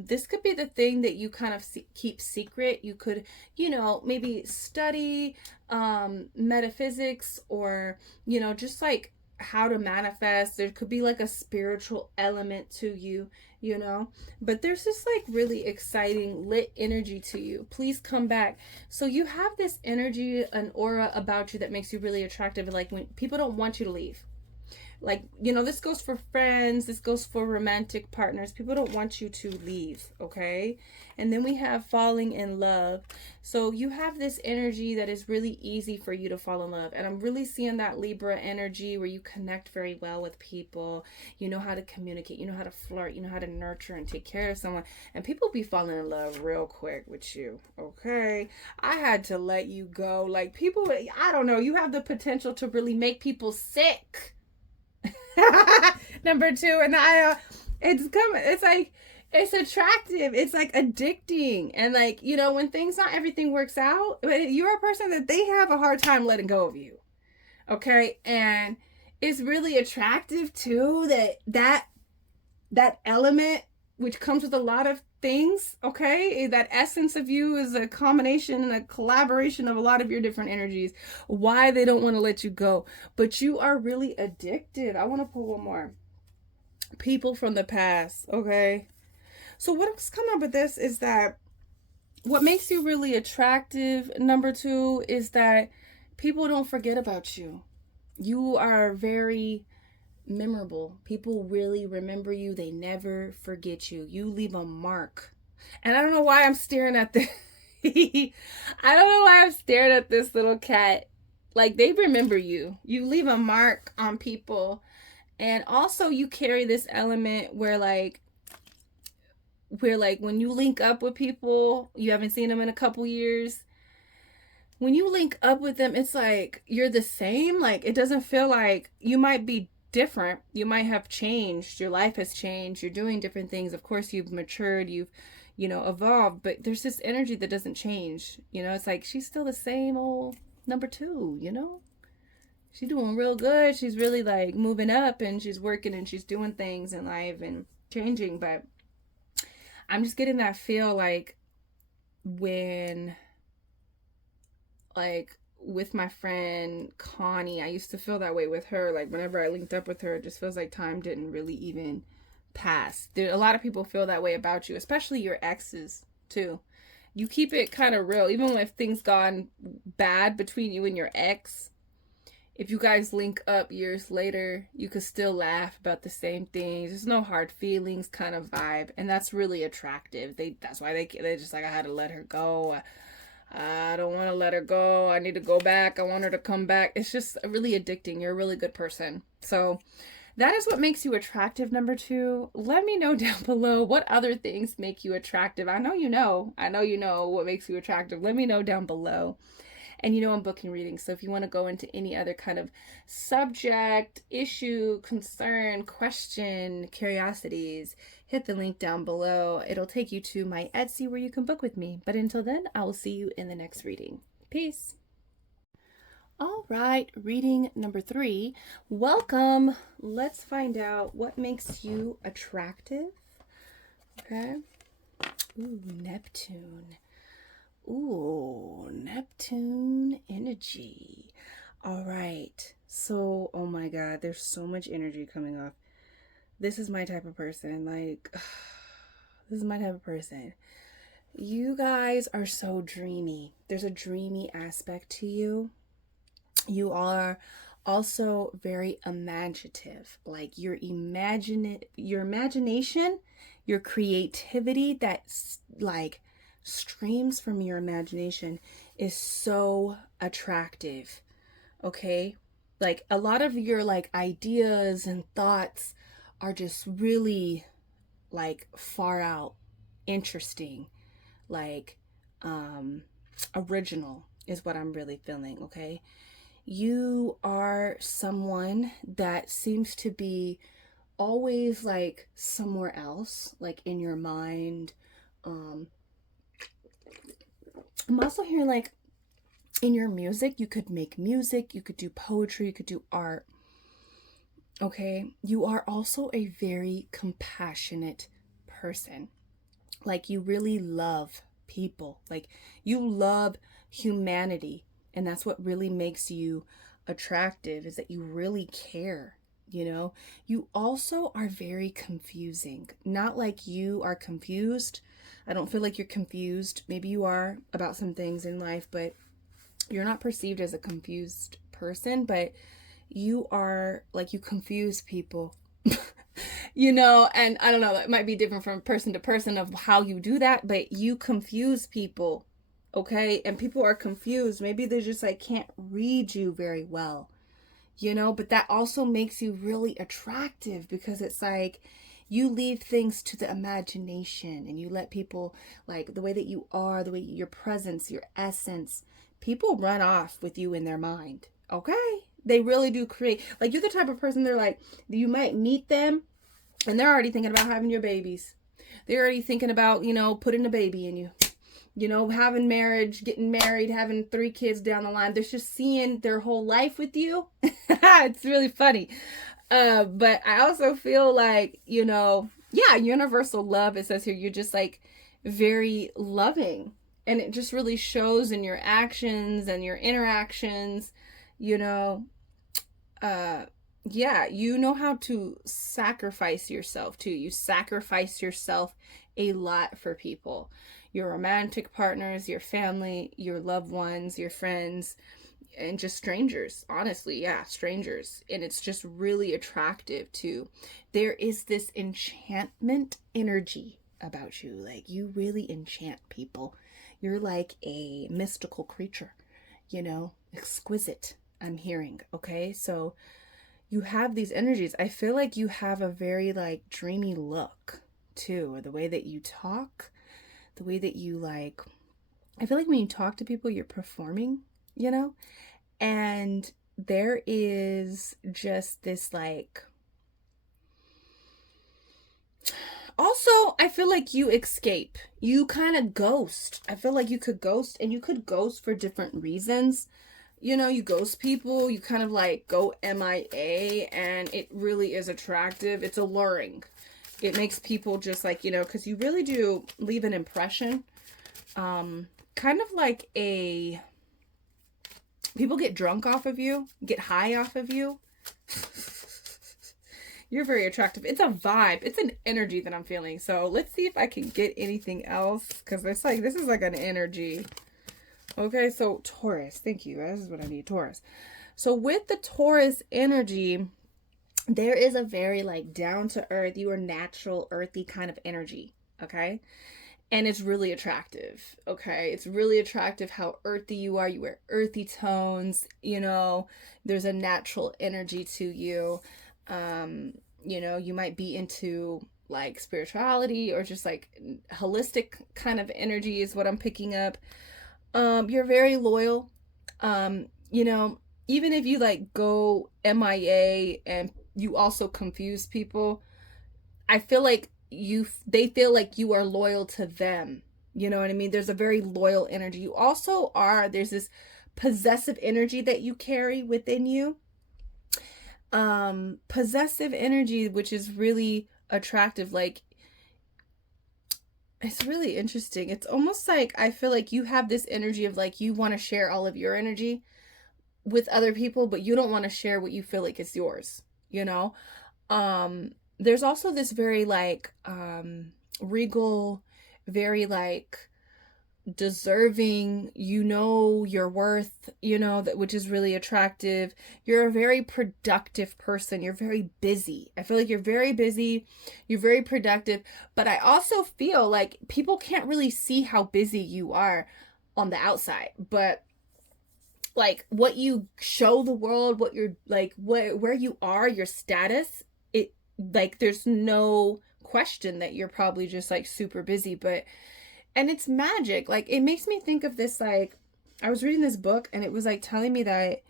this could be the thing that you kind of keep secret. You could, you know, maybe study metaphysics, or, you know, just like how to manifest. There could be like a spiritual element to you, you know, but there's this like really exciting lit energy to you. Please come back. So you have this energy, an aura about you that makes you really attractive. Like when people don't want you to leave. Like, you know, this goes for friends, this goes for romantic partners. People don't want you to leave, okay? And then we have falling in love. So you have this energy that is really easy for you to fall in love. And I'm really seeing that Libra energy where you connect very well with people. You know how to communicate, you know how to flirt, you know how to nurture and take care of someone. And people be falling in love real quick with you, okay? I had to let you go. Like people, I don't know, you have the potential to really make people sick. Number 2, and it's coming. It's like it's attractive. It's like addicting, and like, you know, when things not everything works out, you're a person that they have a hard time letting go of you. Okay, and it's really attractive too. That element which comes with a lot of things, okay? That essence of you is a combination and a collaboration of a lot of your different energies. Why they don't want to let you go. But you are really addicted. I want to pull one more. People from the past, okay? So what's coming up with this is that what makes you really attractive, number 2, is that people don't forget about you. You are very memorable. People really remember you. They never forget you. You leave a mark. And I don't know why I'm staring at this. I don't know why I'm staring at this little cat. Like, they remember you. You leave a mark on people. And also you carry this element where like when you link up with people, you haven't seen them in a couple years. When you link up with them, it's like you're the same. Like, it doesn't feel like you might be different. You might have changed. Your life has changed. You're doing different things. Of course, you've matured. You've, you know, evolved. But there's this energy that doesn't change. You know, it's like she's still the same old number 2, you know? She's doing real good. She's really like moving up and she's working and she's doing things in life and changing. But I'm just getting that feel like when, like, with my friend Connie, I used to feel that way with her. Like, whenever I linked up with her, it just feels like time didn't really even pass. A lot of people feel that way about you, especially your exes too. You keep it kind of real, even if things gone bad between you and your ex. If you guys link up years later, you could still laugh about the same things. There's no hard feelings kind of vibe, and that's really attractive. That's why they're just like, I had to let her go. I don't want to let her go. I need to go back. I want her to come back. It's just really addicting. You're a really good person. So that is what makes you attractive, number 2. Let me know down below what other things make you attractive. I know you know what makes you attractive. Let me know down below. And you know I'm booking readings, so if you want to go into any other kind of subject, issue, concern, question, curiosities, hit the link down below. It'll take you to my Etsy where you can book with me. But until then, I will see you in the next reading. Peace. All right, reading number 3. Welcome. Let's find out what makes you attractive. Okay. Ooh, Neptune. Ooh, Neptune energy. All right. So, oh my God, there's so much energy coming off. This is my type of person. Like, this is my type of person. You guys are so dreamy. There's a dreamy aspect to you. You are also very imaginative. Like, your imagination, your creativity that's like streams from your imagination is so attractive. Okay, like a lot of your like ideas and thoughts are just really like far out, interesting, like original is what I'm really feeling. Okay, you are someone that seems to be always like somewhere else, like in your mind. I'm also hearing like in your music, you could make music, you could do poetry, you could do art. Okay, you are also a very compassionate person. Like, you really love people. Like, you love humanity, and that's what really makes you attractive is that you really care. You know, you also are very confusing. Not like you are confused. I don't feel like you're confused. Maybe you are about some things in life, but you're not perceived as a confused person, but you are like, you confuse people. You know, and I don't know, that might be different from person to person of how you do that, but you confuse people, okay? And people are confused. Maybe they just like can't read you very well, you know, but that also makes you really attractive because it's like you leave things to the imagination and you let people, like the way that you are, the way your presence, your essence, people run off with you in their mind, okay? They really do create, like you're the type of person, they're like, you might meet them and they're already thinking about having your babies. They're already thinking about, you know, putting a baby in you. You know, having marriage, getting married, having 3 kids down the line. They're just seeing their whole life with you. It's really funny. But I also feel like, you know, yeah, universal love, it says here, you're just like very loving. And it just really shows in your actions and your interactions, you know. Yeah, you know how to sacrifice yourself too. You sacrifice yourself a lot for people. Your romantic partners, your family, your loved ones, your friends, and just strangers. Honestly, yeah, strangers. And it's just really attractive too. There is this enchantment energy about you. Like you really enchant people. You're like a mystical creature, you know, exquisite, I'm hearing. Okay, so you have these energies. I feel like you have a very like dreamy look too, or the way that you talk, the way that you like, I feel like when you talk to people, you're performing, you know, and there is just this like, also, I feel like you escape. You kind of ghost. I feel like you could ghost, and you could ghost for different reasons. You know, you ghost people, you kind of like go MIA, and it really is attractive. It's alluring. It makes people just like, you know, because you really do leave an impression. Kind of like a, people get drunk off of you, get high off of you. You're very attractive. It's a vibe. It's an energy that I'm feeling. So let's see if I can get anything else, because it's like, this is like an energy. Okay, so Taurus, thank you. This is what I need, Taurus. So with the Taurus energy, there is a very like down to earth, you are natural, earthy kind of energy, okay? And it's really attractive, okay? It's really attractive how earthy you are. You wear earthy tones, you know, there's a natural energy to you. You know, you might be into like spirituality or just like holistic kind of energy is what I'm picking up. You're very loyal. You know, even if you like go MIA and you also confuse people, I feel like they feel like you are loyal to them. You know what I mean? There's a very loyal energy. You also are, there's this possessive energy that you carry within you. Possessive energy, which is really attractive. Like, it's really interesting. It's almost like I feel like you have this energy of like you want to share all of your energy with other people, but you don't want to share what you feel like is yours, you know? There's also this very like regal, very like deserving, you know your worth, you know, that, which is really attractive. You're a very productive person. You're very busy. I feel like you're very busy, you're very productive, but I also feel like people can't really see how busy you are on the outside, but like what you show the world, what you're like, where you are, your status, it like there's no question that you're probably just like super busy. But and it's magic. Like, it makes me think of this, like, I was reading this book and it was like telling me that,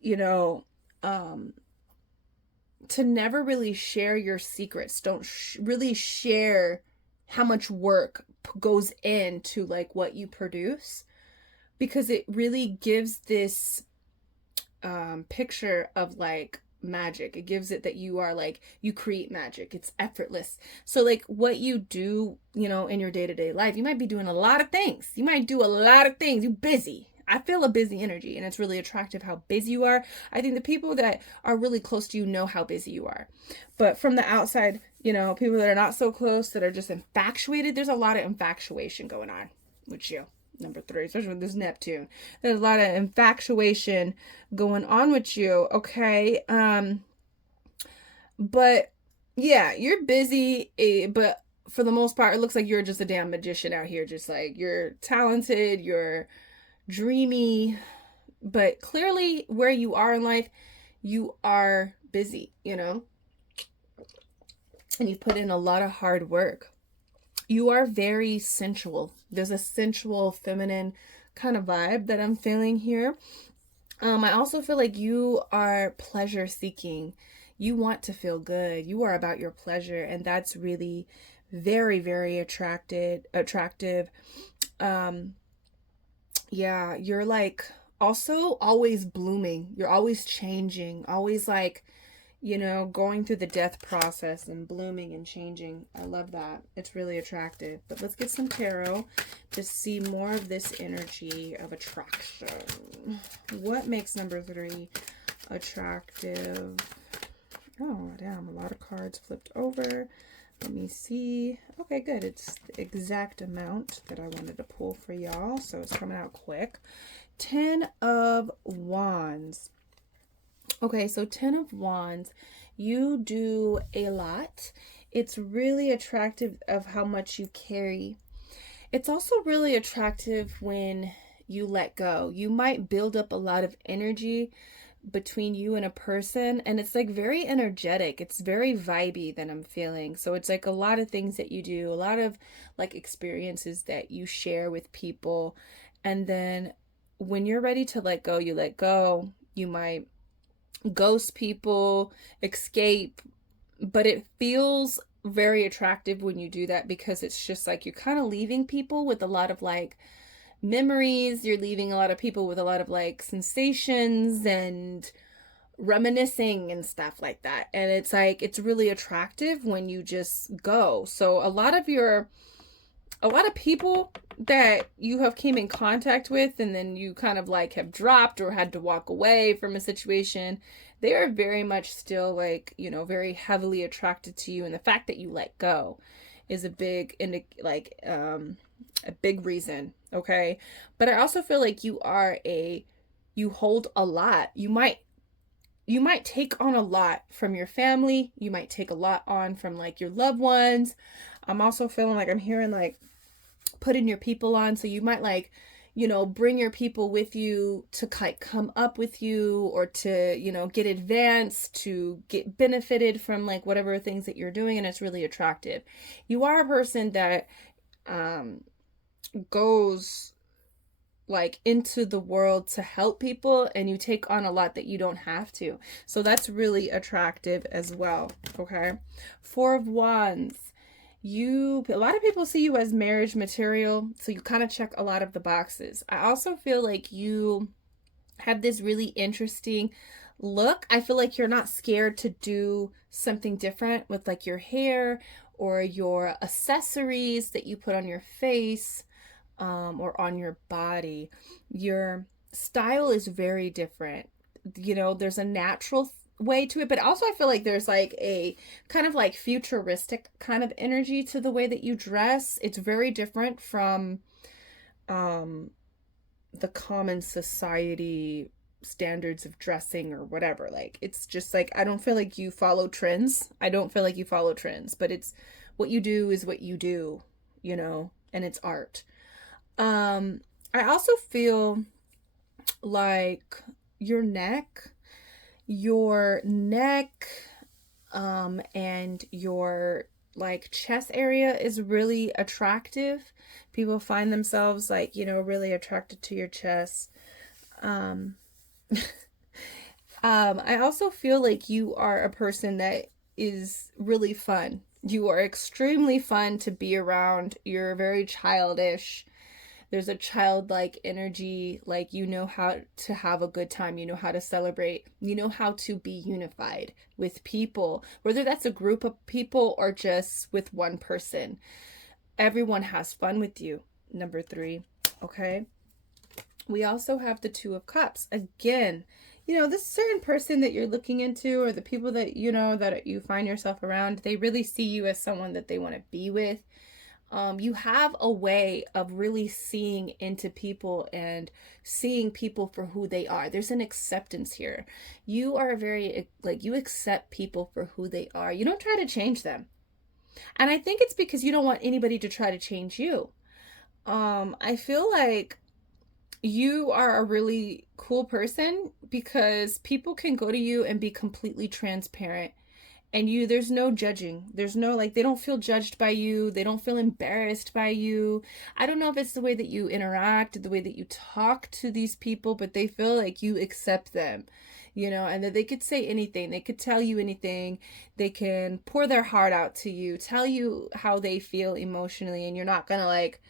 you know, to never really share your secrets. Don't really share how much work goes into like what you produce, because it really gives this picture of like magic. It gives it that you are like, you create magic. It's effortless. So like what you do, you know, in your day-to-day life, you might be doing a lot of things. You might do a lot of things. You're busy. I feel a busy energy, and it's really attractive how busy you are. I think the people that are really close to you know how busy you are. But from the outside, you know, people that are not so close, that are just infatuated, there's a lot of infatuation going on with you. Number 3, especially with this Neptune. There's a lot of infatuation going on with you, okay? But yeah, you're busy, but for the most part, it looks like you're just a damn magician out here. Just like, you're talented, you're dreamy, but clearly where you are in life, you are busy, you know, and you've put in a lot of hard work. You are very sensual. There's a sensual, feminine kind of vibe that I'm feeling here. I also feel like you are pleasure seeking. You want to feel good. You are about your pleasure, and that's really very, very attractive. Yeah, you're like also always blooming. You're always changing, always like, you know, going through the death process and blooming and changing. I love that. It's really attractive. But let's get some tarot to see more of this energy of attraction. What makes number 3 attractive? Oh, damn, a lot of cards flipped over. Let me see. Okay, good. It's the exact amount that I wanted to pull for y'all, so it's coming out quick. 10 of Wands. Okay, so 10 of Wands, you do a lot. It's really attractive of how much you carry. It's also really attractive when you let go. You might build up a lot of energy between you and a person, and it's like very energetic. It's very vibey that I'm feeling. So it's like a lot of things that you do, a lot of like experiences that you share with people. And then when you're ready to let go, you let go. You might ghost people, escape, but it feels very attractive when you do that, because it's just like you're kind of leaving people with a lot of like memories. You're leaving a lot of people with a lot of like sensations and reminiscing and stuff like that. And it's like, it's really attractive when you just go. So a lot of people that you have came in contact with and then you kind of like have dropped or had to walk away from a situation, they are very much still like, you know, very heavily attracted to you. And the fact that you let go is a big, a big reason. Okay. But I also feel like you hold a lot. You might take on a lot from your family. You might take a lot on from like your loved ones. I'm also feeling like I'm hearing like putting your people on. So you might like, you know, bring your people with you to like come up with you, or to, you know, get advanced, to get benefited from like whatever things that you're doing. And it's really attractive. You are a person that goes like into the world to help people, and you take on a lot that you don't have to. So that's really attractive as well. Okay. 4 of Wands. A lot of people see you as marriage material, so you kind of check a lot of the boxes. I also feel like you have this really interesting look. I feel like you're not scared to do something different with like your hair or your accessories that you put on your face, or on your body. Your style is very different. You know, there's a natural way to it, but also I feel like there's like a kind of like futuristic kind of energy to the way that you dress. It's very different from the common society standards of dressing or whatever. Like, it's just like, I don't feel like you follow trends. But it's what you do is what you do, you know, and it's art. I also feel like your neck, and your like chest area is really attractive. People find themselves like, you know, really attracted to your chest. I also feel like you are a person that is really fun. You are extremely fun to be around. You're very childish. There's a childlike energy, like you know how to have a good time, you know how to celebrate, you know how to be unified with people, whether that's a group of people or just with one person. Everyone has fun with you, number 3, okay? We also have the Two of Cups. Again, you know, this certain person that you're looking into, or the people that, you know, that you find yourself around, they really see you as someone that they want to be with. You have a way of really seeing into people and seeing people for who they are. There's an acceptance here. You are very, like, you accept people for who they are. You don't try to change them. And I think it's because you don't want anybody to try to change you. I feel like you are a really cool person because people can go to you and be completely transparent, and there's no judging. There's no, like, they don't feel judged by you. They don't feel embarrassed by you. I don't know if it's the way that you interact, the way that you talk to these people, but they feel like you accept them, you know, and that they could say anything. They could tell you anything. They can pour their heart out to you, tell you how they feel emotionally, and you're not gonna, like,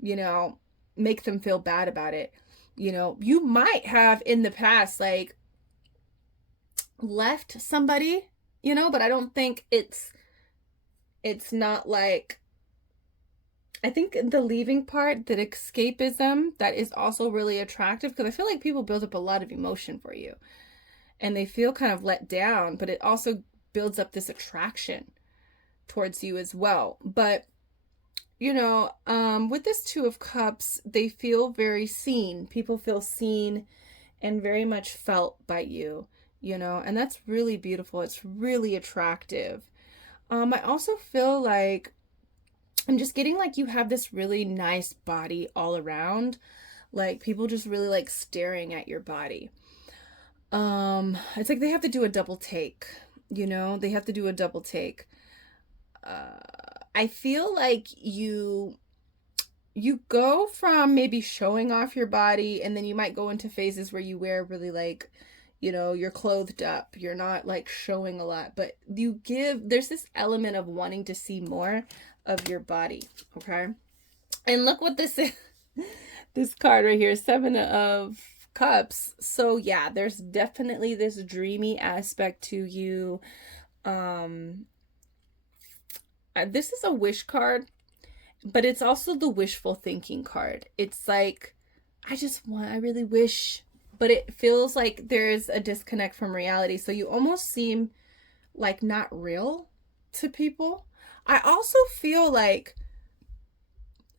you know, make them feel bad about it. You know, you might have in the past, like, left somebody, you know, but I don't think it's not like, I think the leaving part, that escapism, that is also really attractive, because I feel like people build up a lot of emotion for you and they feel kind of let down, but it also builds up this attraction towards you as well. But you know, with this Two of Cups, they feel very seen. People feel seen and very much felt by you, you know, and that's really beautiful. It's really attractive. I also feel like I'm just getting, like, you have this really nice body all around. Like, people just really like staring at your body. It's like they have to do a double take, you know, they have to do a double take. I feel like you go from maybe showing off your body, and then you might go into phases where you wear really, like, you know, you're clothed up, you're not like showing a lot, but there's this element of wanting to see more of your body. Okay, and look what this is. This card right here, Seven of Cups. So yeah, there's definitely this dreamy aspect to you. This is a wish card, but it's also the wishful thinking card. It's like, I really wish, but it feels like there's a disconnect from reality. So you almost seem like not real to people. I also feel like,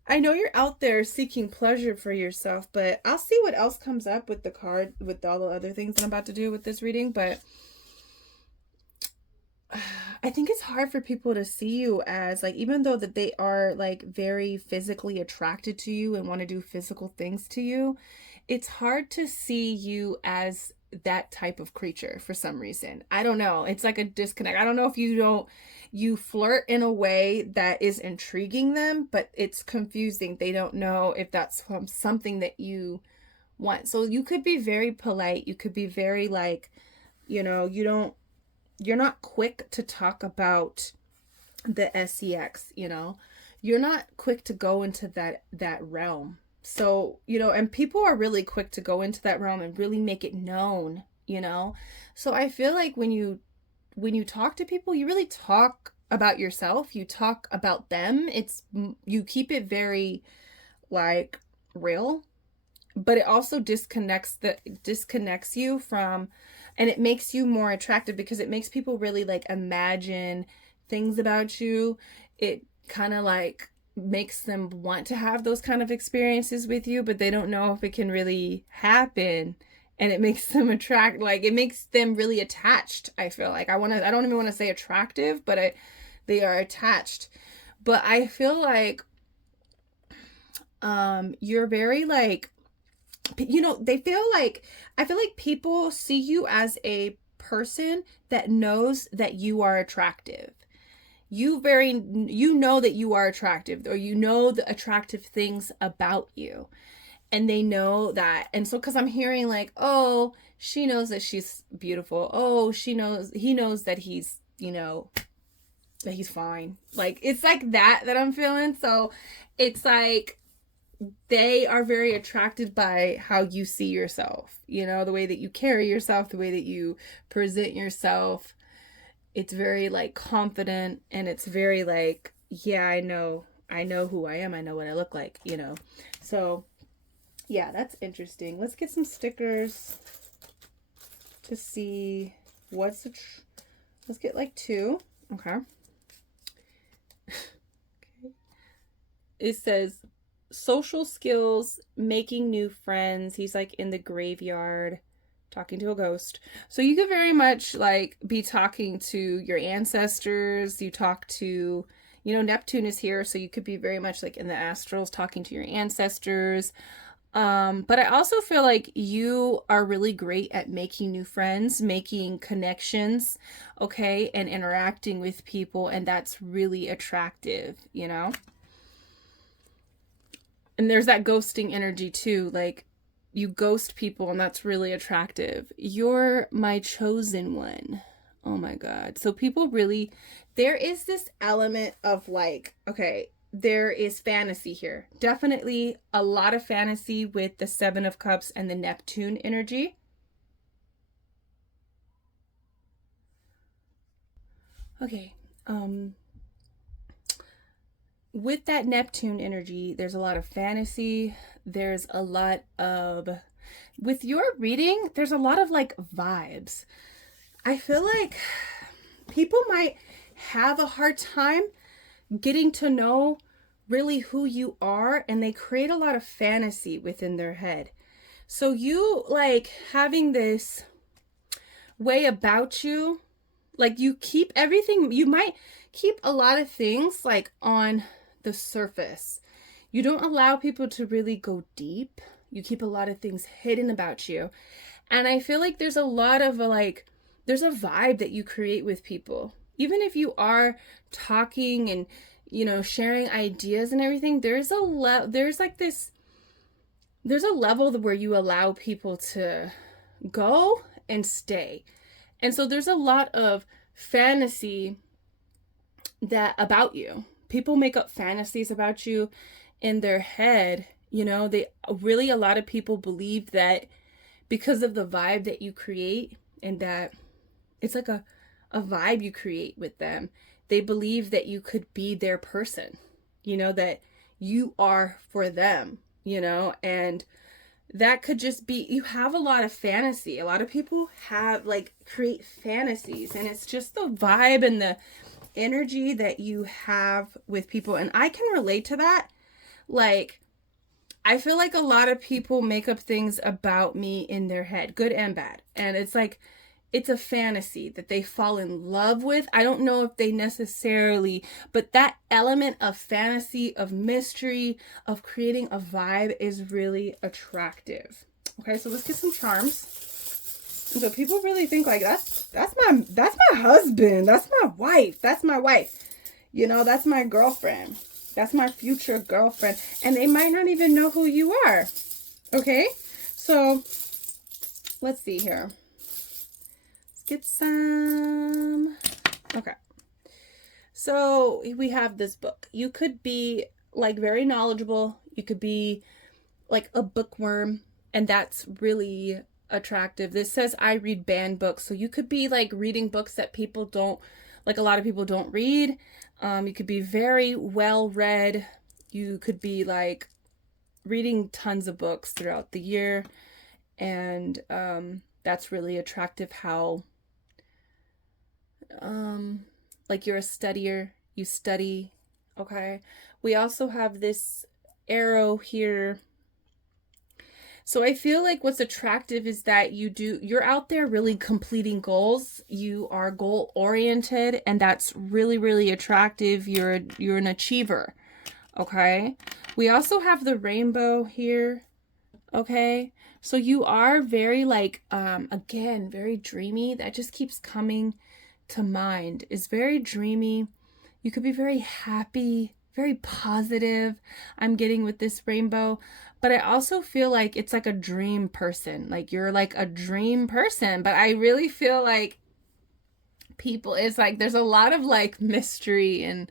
I know you're out there seeking pleasure for yourself, but I'll see what else comes up with the card, with all the other things that I'm about to do with this reading. But I think it's hard for people to see you as, like, even though that they are, like, very physically attracted to you and want to do physical things to you, it's hard to see you as that type of creature for some reason. I don't know. It's like a disconnect. I don't know if you flirt in a way that is intriguing them, but it's confusing. They don't know if that's something that you want. So you could be very polite. You could be very, like, you know, you're not quick to talk about the sex, you know, you're not quick to go into that realm. So, you know, and people are really quick to go into that realm and really make it known, you know. So I feel like when you talk to people, you really talk about yourself, you talk about them. You keep it very, like, real, but it also disconnects you from, and it makes you more attractive because it makes people really, like, imagine things about you. It kind of, like, makes them want to have those kind of experiences with you, but they don't know if it can really happen. And it makes them it makes them really attached. I feel like I don't even want to say attractive, but they are attached. But I feel like you're very, like, you know, I feel like people see you as a person that knows that you are attractive. You know that you are attractive, or you know the attractive things about you, and they know that. And so, because I'm hearing, like, oh, she knows that she's beautiful, oh, he knows that he's, you know, that he's fine. Like, it's like that I'm feeling. So it's like they are very attracted by how you see yourself, you know, the way that you carry yourself, the way that you present yourself. It's very, like, confident, and it's very, like, yeah, I know who I am, I know what I look like, you know. So Yeah, that's interesting. Let's get some stickers to see what's the let's get like 2. Okay. Okay. It says social skills, making new friends. He's like in the graveyard talking to a ghost. So you could very much like be talking to your ancestors. You talk to, you know, Neptune is here, so you could be very much like in the astrals talking to your ancestors. But I also feel like you are really great at making new friends, making connections, okay, and interacting with people, and that's really attractive, you know? And there's that ghosting energy too, like you ghost people, and that's really attractive. You're my chosen one. Oh my God. So people really, there is this element of like, okay, there is fantasy here. Definitely a lot of fantasy with the 7 of Cups and the Neptune energy. Okay. With that Neptune energy, there's a lot of fantasy. There's a lot of, with your reading, there's a lot of like vibes. I feel like people might have a hard time getting to know really who you are, and they create a lot of fantasy within their head. So you like having this way about you, like you keep everything, you might keep a lot of things like on the surface. You don't allow people to really go deep. You keep a lot of things hidden about you. And I feel like there's a lot of like, there's a vibe that you create with people. Even if you are talking and, you know, sharing ideas and everything, there's like this, there's a level where you allow people to go and stay. And so there's a lot of fantasy that about you. People make up fantasies about you in their head. You know, they really, a lot of people believe that because of the vibe that you create, and that it's like a vibe you create with them, they believe that you could be their person, you know, that you are for them, you know, and that could just be, you have a lot of fantasy. A lot of people have like create fantasies, and it's just the vibe and the energy that you have with people. And I can relate to that. Like, I feel like a lot of people make up things about me in their head, good and bad. And it's like, it's a fantasy that they fall in love with. I don't know if they necessarily, but that element of fantasy, of mystery, of creating a vibe is really attractive. Okay, so let's get some charms. And so people really think like, that's my husband, that's my wife, that's my wife, you know, that's my girlfriend, that's my future girlfriend, and they might not even know who you are. Okay, so let's see here. Let's get some. Okay, so we have this book. You could be like very knowledgeable. You could be like a bookworm, and that's really attractive. This says I read banned books, so you could be like reading books that people don't, like a lot of people don't read. You could be very well read. You could be like reading tons of books throughout the year, and that's really attractive. How like you're a studier, you study. Okay, we also have this arrow here. So I feel like what's attractive is that you're out there really completing goals. You are goal oriented, and that's really, really attractive. You're an achiever. Okay. We also have the rainbow here. Okay. So you are very like, again, very dreamy. That just keeps coming to mind. Is very dreamy. You could be very happy, very positive. I'm getting with this rainbow. But I also feel like it's like a dream person. Like you're like a dream person. But I really feel like people, it's like there's a lot of like mystery and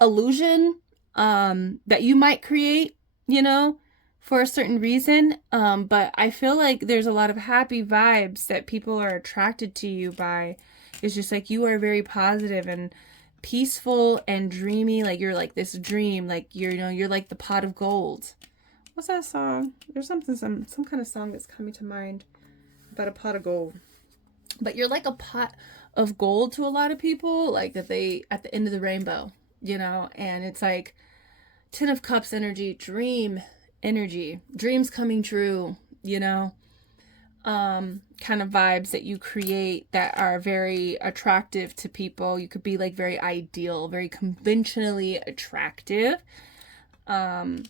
illusion that you might create, you know, for a certain reason. But I feel like there's a lot of happy vibes that people are attracted to you by. It's just like you are very positive and peaceful and dreamy. Like you're like this dream. Like you're, you know, you're like the pot of gold. what's that song? There's something, some kind of song that's coming to mind about a pot of gold. But you're like a pot of gold to a lot of people, like that they at the end of the rainbow, you know, and it's like Ten of Cups energy, dream energy, dreams coming true, you know, kind of vibes that you create that are very attractive to people. You could be like very ideal, very conventionally attractive. And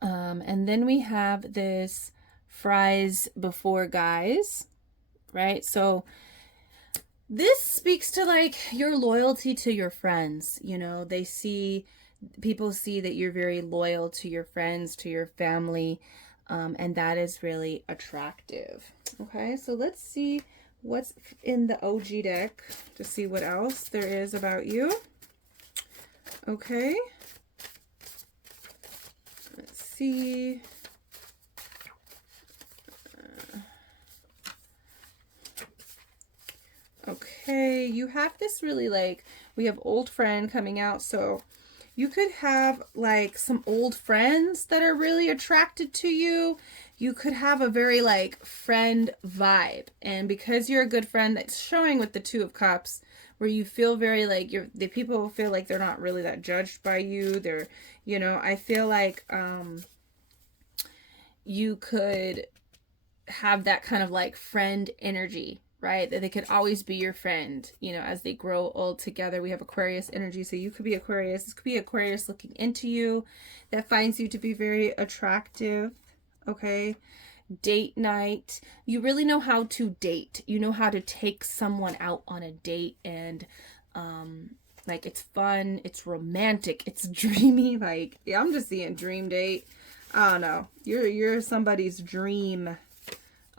then we have this fries before guys, right? So this speaks to like your loyalty to your friends. You know, people see that you're very loyal to your friends, to your family, and that is really attractive. Okay, so let's see what's in the OG deck to see what else there is about you. Okay, let's see. Okay, you have this really like, we have old friend coming out, so you could have like some old friends that are really attracted to you. You could have a very like friend vibe, and because you're a good friend, that's showing with the Two of Cups, where you feel very like the people feel like they're not really that judged by you. They're, you know, I feel like you could have that kind of like friend energy, right? That they could always be your friend, you know, as they grow old together. We have Aquarius energy, so you could be Aquarius. This could be Aquarius looking into you that finds you to be very attractive. Okay, date night. You really know how to date. You know how to take someone out on a date, and like it's fun, it's romantic, it's dreamy. Like, yeah, I'm just seeing dream date. I don't know. You're somebody's dream.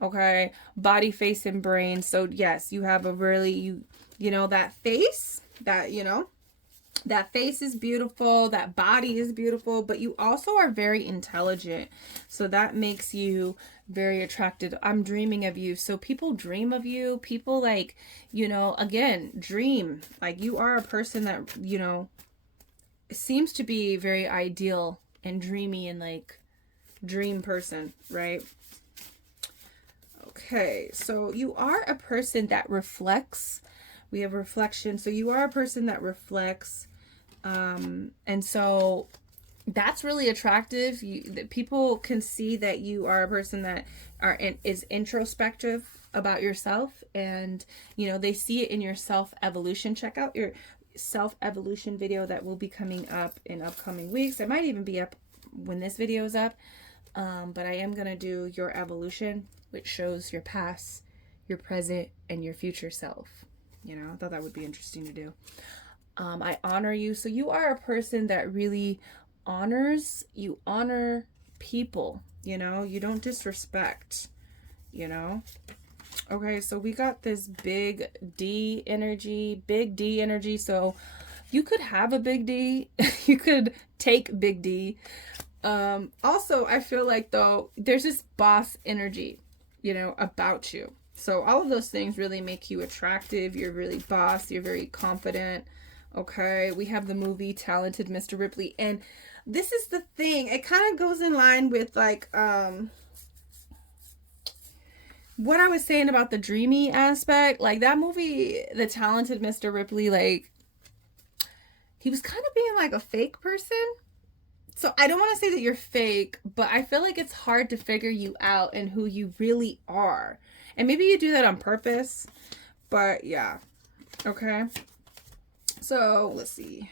Okay, body, face, and brain. So yes, you have a really, you know, that face, that, you know, that face is beautiful, that body is beautiful, but you also are very intelligent. So that makes you very attractive. I'm dreaming of you. So people dream of you. People like, you know, again, dream. Like you are a person that, you know, seems to be very ideal and dreamy and like dream person, right? Okay, so you are a person that reflects. We have reflection. So you are a person that reflects. And so that's really attractive. People can see that you are a person that is introspective about yourself. And, you know, they see it in your self-evolution. Check out your self-evolution video that will be coming up in upcoming weeks. It might even be up when this video is up. But I am going to do your evolution, which shows your past, your present, and your future self. You know, I thought that would be interesting to do. I honor you. So you are a person that really honors. You honor people, you know. You don't disrespect, you know. Okay, so we got this big D energy, big D energy. So you could have a big D. You could take big D. Also, I feel like, though, there's this boss energy, you know, about you. So all of those things really make you attractive. You're really boss. You're very confident. Okay, we have the movie Talented Mr. Ripley. And this is the thing. It kind of goes in line with, like, what I was saying about the dreamy aspect. Like, that movie, The Talented Mr. Ripley, like, he was kind of being, like, a fake person. So I don't want to say that you're fake, but I feel like it's hard to figure you out and who you really are. And maybe you do that on purpose, but yeah. Okay. So let's see.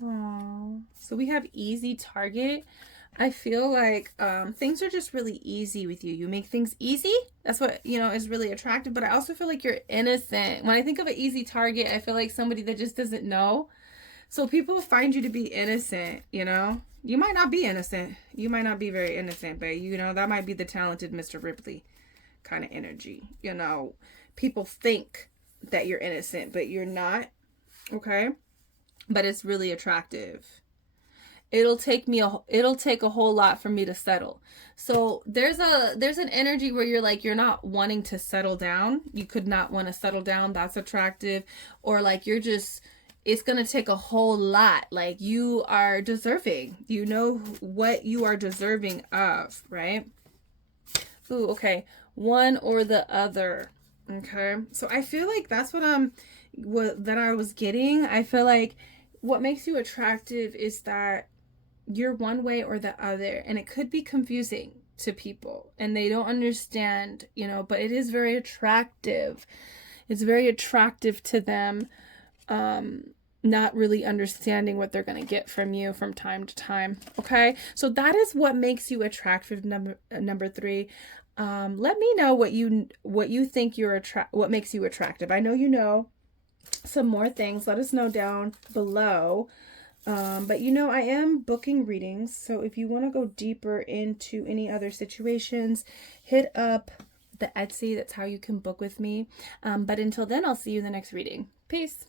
Aww. So we have easy target. I feel like things are just really easy with you. You make things easy. That's what, you know, is really attractive. But I also feel like you're innocent. When I think of an easy target, I feel like somebody that just doesn't know. So people find you to be innocent, you know. You might not be innocent. You might not be very innocent, but, you know, that might be the Talented Mr. Ripley kind of energy. You know, people think that you're innocent, but you're not. Okay. But it's really attractive. It'll take a whole lot for me to settle. So there's an energy where you're like, you're not wanting to settle down. You could not want to settle down. That's attractive. Or like, you're just, it's going to take a whole lot. Like, you are deserving. You know what you are deserving of, right? Ooh, okay. One or the other. Okay. So I feel like that's what I was getting. I feel like what makes you attractive is that you're one way or the other, and it could be confusing to people and they don't understand, you know, but it is very attractive. It's very attractive to them, not really understanding what they're going to get from you from time to time. Okay, so that is what makes you attractive. Number 3. Let me know what you think what makes you attractive. I know you know some more things. Let us know down below. But you know, I am booking readings, so if you want to go deeper into any other situations, hit up the Etsy. That's how you can book with me. But until then, I'll see you in the next reading. Peace.